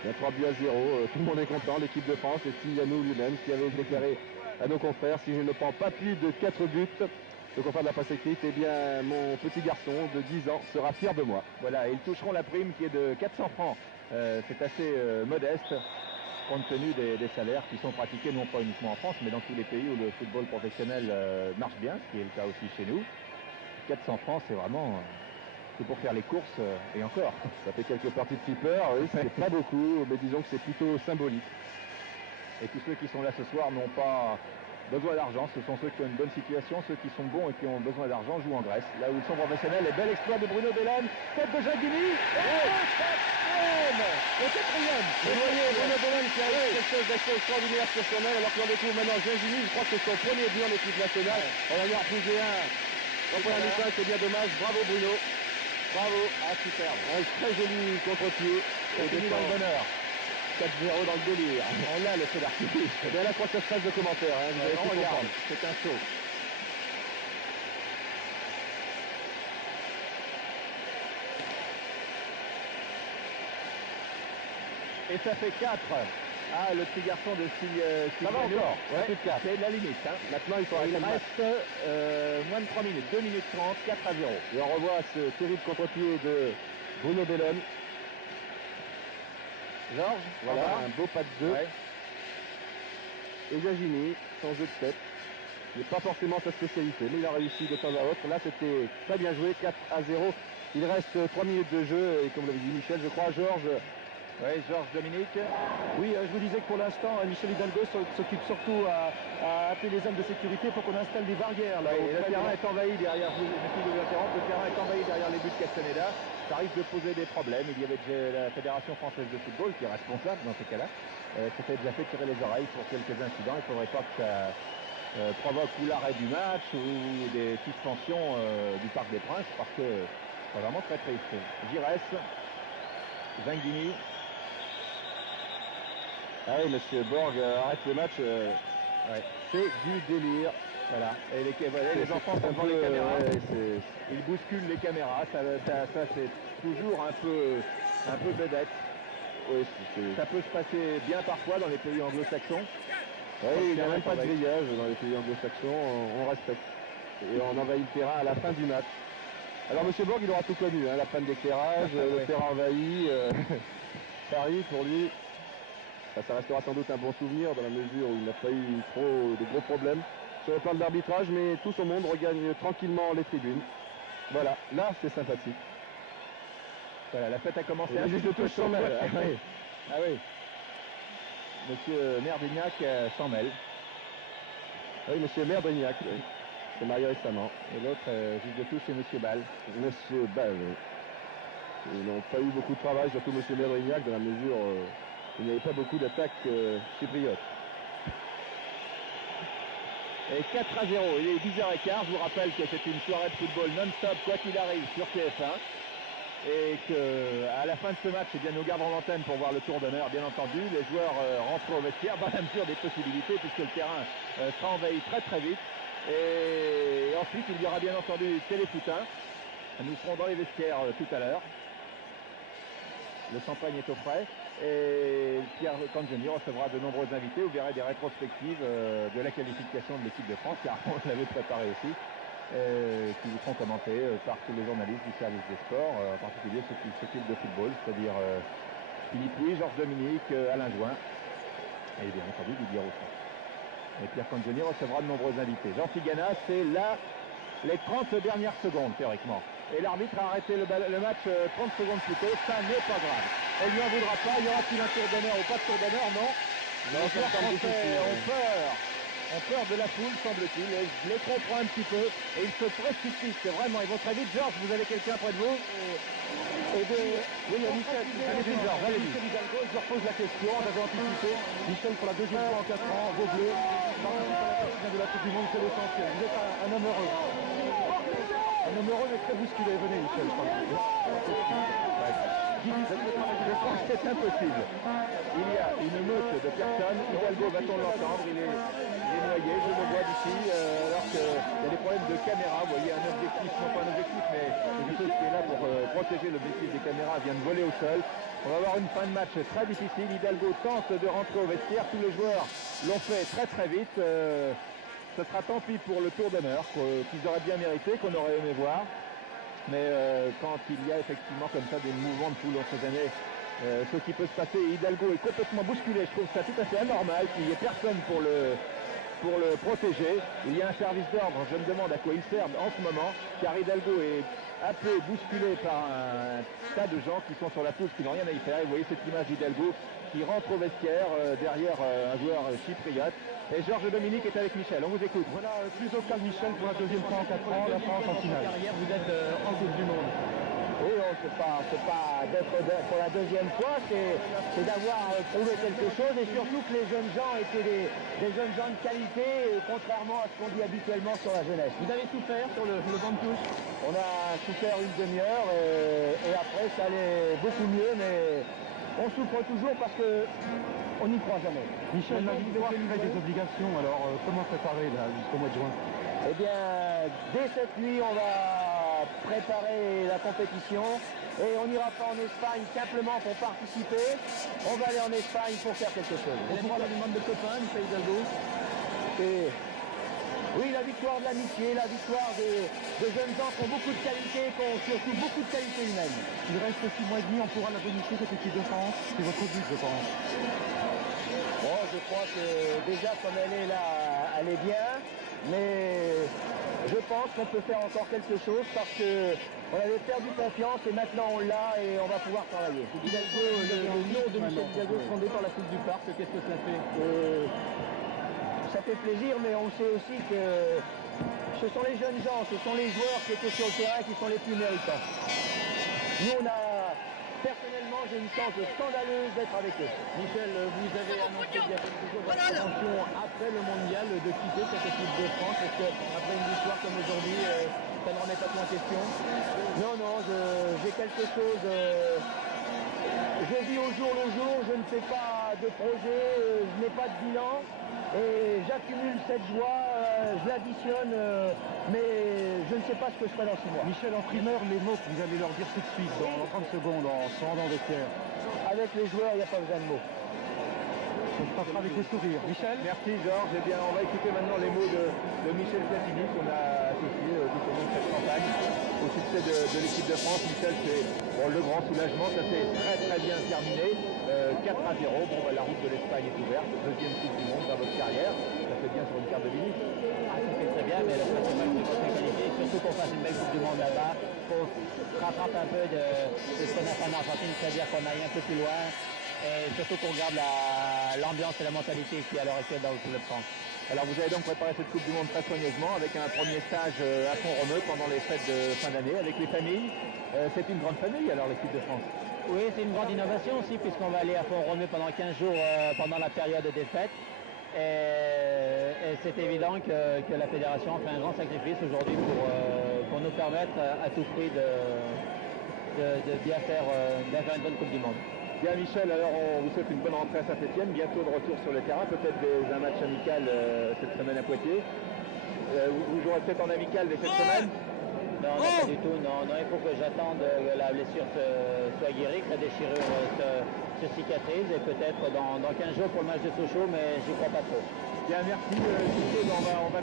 Il y a 3 buts à 0. Tout le monde est content, l'équipe de France et Sylvianou lui-même qui avait déclaré à nos confrères, si je ne prends pas plus de 4 buts, le confrère de la presse écrite, eh bien mon petit garçon de 10 ans sera fier de moi. Voilà, ils toucheront la prime qui est de 400 francs. C'est assez modeste compte tenu des salaires qui sont pratiqués non pas uniquement en France, mais dans tous les pays où le football professionnel marche bien, ce qui est le cas aussi chez nous. 400 francs, c'est vraiment... c'est pour faire les courses et encore. Ça fait quelques parties de flipper, oui, c'est pas beaucoup, mais disons que c'est plutôt symbolique. Et tous ceux qui sont là ce soir n'ont pas besoin d'argent, ce sont ceux qui ont une bonne situation, ceux qui sont bons et qui ont besoin d'argent jouent en Grèce, là où ils sont professionnels. Et bel exploit de Bruno Bellone, tête de Jacquini, le quatrième. Vous voyez Bruno Bellone qui a quelque chose d'assez extraordinaire sur son aile, alors qu'on découvre maintenant Jacquini, je crois que c'est son premier but en équipe nationale. On va y en refuser un. En première mi-temps, c'est bien dommage, bravo Bruno. Bravo, superbe. Un très joli contre-pied. Et fini dans le bonheur. 4-0 dans le délire. On l'a le feu d'artifice. Et bien là, je crois que ça se passe de commentaires. Hein. Vous allez on regarde, c'est un saut. Et ça fait 4. Ah, le petit garçon de ça va encore. Ouais, c'est de la limite. Hein. Maintenant, il faut il reste moins de 3 minutes. 2 minutes 30, 4-0. Et on revoit ce terrible contre-pied de Bruno Bellone. Georges, voilà, un beau pas de 2. Ouais. Et Jagini, son jeu de tête. Ce n'est pas forcément sa spécialité, mais il a réussi de temps à autre. Là, c'était pas bien joué, 4-0. Il reste 3 minutes de jeu, et comme l'avait dit Michel, je crois, Georges. Oui, Georges Dominique. Oui, je vous disais que pour l'instant, Michel Hidalgo s'occupe surtout à appeler les hommes de sécurité pour qu'on installe des barrières. Là, oui, le terrain est envahi derrière, le terrain est envahi derrière les buts de Castaneda. Ça risque de poser des problèmes. Il y avait déjà la Fédération française de football qui est responsable dans ces cas-là. C'était déjà fait tirer les oreilles pour quelques incidents. Il ne faudrait pas que provoque ou l'arrêt du match ou des suspensions du Parc des Princes, parce que c'est vraiment très triste. Giresse, Zinguini. Ah oui, monsieur Borg arrête le match. Ouais. C'est du délire. Voilà. Et les enfants sont devant les caméras. Ils bousculent les caméras. Ça c'est toujours un peu vedette. Oui, ça peut se passer bien parfois dans les pays anglo-saxons. Oui, il n'y a même pas de grillage dans les pays anglo-saxons. On respecte. Et on envahit le terrain à la fin du match. Alors monsieur Borg, il aura tout connu, hein, la panne d'éclairage, le terrain envahi, Paris pour lui. Ça restera sans doute un bon souvenir dans la mesure où il n'a pas eu trop de gros problèmes sur le plan de l'arbitrage, mais tout son monde regagne tranquillement les tribunes. Voilà, là c'est sympathique. Voilà, la fête a commencé. Le juge de touche s'en mêle. Ah oui. Monsieur Merdignac s'en mêle. Oui, monsieur Merdignac, oui. C'est marié récemment. Et l'autre juge de touche, c'est monsieur Ball. Monsieur Ball, oui. Ils n'ont pas eu beaucoup de travail, surtout monsieur Merdignac, dans la mesure où il n'y avait pas beaucoup d'attaques chypriotes. Et 4-0, il est 10h15. Je vous rappelle que c'est une soirée de football non-stop, quoi qu'il arrive, sur TF1. Et qu'à la fin de ce match, eh bien, nous garderons l'antenne pour voir le tour d'honneur, bien entendu. Les joueurs rentrent au vestiaire dans la mesure des possibilités, puisque le terrain sera envahi très très vite. Et ensuite, il y aura bien entendu Téléfoutin. Nous serons dans les vestiaires tout à l'heure. Le champagne est au frais. Et Pierre Cangioni recevra de nombreux invités. Vous verrez des rétrospectives de la qualification de l'équipe de France, car on l'avait préparé aussi. Qui vous seront commentés par tous les journalistes du service des sports, en particulier ceux qui s'occupent de football, c'est-à-dire Philippe Louis, Georges Dominique, Alain Join, et bien entendu Didier Rousseau. Et Pierre Cangioni recevra de nombreux invités. Jean Tigana, c'est là les 30 dernières secondes, théoriquement. Et l'arbitre a arrêté le match 30 secondes plus tôt, ça n'est pas grave. On ne lui en voudra pas, il y aura-t-il un tour d'honneur ou pas de tour d'honneur? Non. Les joueurs français ont peur de la foule, semble-t-il, et je les comprends un petit peu, et ils se précipitent, vraiment, ils vont très vite. Georges, vous avez quelqu'un près de vous? Oui, il y a Michel. Allez-y, Georges, allez-y. Michel Hidalgo, je leur pose la question, on avait anticipé. Michel, pour la deuxième fois en 4 ans, vos bleus, participe à la finale de la Coupe du Monde, c'est l'essentiel. Vous êtes un homme heureux. Un homme heureux, mais très bousculé. Venez, Michel, je crois. Je crois que c'est impossible. Il y a une meute de personnes. Hidalgo, va-t-on l'entendre? Il est noyé, je le vois d'ici, alors qu'il y a des problèmes de caméra. Vous voyez, un objectif, non pas un objectif, mais quelque chose qui est là pour protéger l'objectif des caméras vient de voler au sol. On va avoir une fin de match très difficile. Hidalgo tente de rentrer au vestiaire. Tous les joueurs l'ont fait très très vite. Ce sera tant pis pour le tour d'honneur qu'ils auraient bien mérité, qu'on aurait aimé voir. Mais quand il y a effectivement comme ça des mouvements de foule, on ne sait jamais ce qui peut se passer. Hidalgo est complètement bousculé. Je trouve ça tout à fait anormal qu'il n'y ait personne pour le protéger. Il y a un service d'ordre. Je me demande à quoi il sert en ce moment, car Hidalgo est un peu bousculé par un tas de gens qui sont sur la pelouse, qui n'ont rien à y faire. Et vous voyez cette image d'Hidalgo qui rentre au vestiaire derrière un joueur chypriote. Et Georges Dominique est avec Michel. On vous écoute. Voilà, plus au calme Michel pour la deuxième fois en 4 ans, la France en finale. Vous êtes en Coupe du Monde. Oui, c'est pas d'être pour la deuxième fois, c'est d'avoir prouvé quelque chose, et surtout que les jeunes gens étaient des jeunes gens de qualité, contrairement à ce qu'on dit habituellement sur la jeunesse. Vous avez souffert sur le banc de touche? On a souffert une demi-heure et après ça allait beaucoup mieux, mais on souffre toujours parce que on n'y croit jamais. Michel, la victoire crée des obligations, alors comment préparer là jusqu'au mois de juin? Eh bien, dès cette nuit, on va préparer la compétition et on n'ira pas en Espagne simplement pour participer. On va aller en Espagne pour faire quelque chose. Vous allez voir la demande de copains, Michel Hidalgo? Oui, la victoire de l'amitié, la victoire des jeunes gens qui ont beaucoup de qualité, qui ont surtout beaucoup de qualité humaine. Il reste 6 mois et demi, on pourra la bénéficier cette équipe de France. C'est votre but, je pense. Bon, je crois que déjà comme elle est là, elle est bien, mais je pense qu'on peut faire encore quelque chose parce que on avait perdu confiance et maintenant on l'a et on va pouvoir travailler. Hidalgo, le nom de Michel Hidalgo fondé par la Coupe du Parc, qu'est-ce que ça fait? Ça fait plaisir, mais on sait aussi que ce sont les jeunes gens, ce sont les joueurs qui étaient sur le terrain qui sont les plus méritants. Nous, personnellement, j'ai une chance scandaleuse d'être avec eux. Michel, vous avez annoncé il y a quelques jours votre intention après le mondial de quitter cette équipe de France. Est-ce qu'après une victoire comme aujourd'hui, ça ne remet pas tout en question? Non, non, j'ai quelque chose. Je vis au jour le jour, je ne fais pas de projet, je n'ai pas de bilan. Et j'accumule cette joie, je l'additionne, mais je ne sais pas ce que je ferai dans 6 mois. Michel, en primeur, les mots que vous allez leur dire tout de suite, dans 30 secondes, en se rendant au vestiaire. Avec les joueurs, il n'y a pas besoin de mots. Ça se passera avec le sourire. Michel? Merci Georges. Eh bien, on va écouter maintenant les mots de Michel Platini qu'on a associé tout au long de cette campagne au succès de l'équipe de France. Michel, c'est le grand soulagement, ça s'est très bien terminé. 4-0, la route de l'Espagne est ouverte. Deuxième Coupe du Monde dans votre carrière. Ça fait bien sur une carte de visite. Ça fait très bien, mais le principal c'est qu'on soit qualifié, surtout qu'on fasse une belle Coupe du Monde là-bas. Il faut se rattraper un peu de ce qu'on a fait en Argentine, c'est-à-dire qu'on aille un peu plus loin. Et surtout qu'on garde l'ambiance et la mentalité qui est à l'heure actuelle dans le Club de France. Alors vous avez donc préparé cette Coupe du Monde très soigneusement avec un premier stage à Font-Romeu pendant les fêtes de fin d'année avec les familles. C'est une grande famille alors l'équipe de France. Oui, c'est une grande innovation aussi puisqu'on va aller à Font-Romeu pendant 15 jours pendant la période des fêtes. Et c'est évident que la fédération a fait un grand sacrifice aujourd'hui pour nous permettre à tout prix de bien faire une bonne Coupe du Monde. Bien Michel, alors on vous souhaite une bonne rentrée à Saint-Etienne, bientôt de retour sur le terrain, peut-être un match amical cette semaine à Poitiers. Vous jouerez peut-être en amical dès cette semaine? Non, pas du tout, non, il faut que j'attende que la blessure soit guérie, que la déchirure se cicatrise et peut-être dans 15 jours pour le match de Sochaux, mais j'y crois pas trop. Bien merci, on va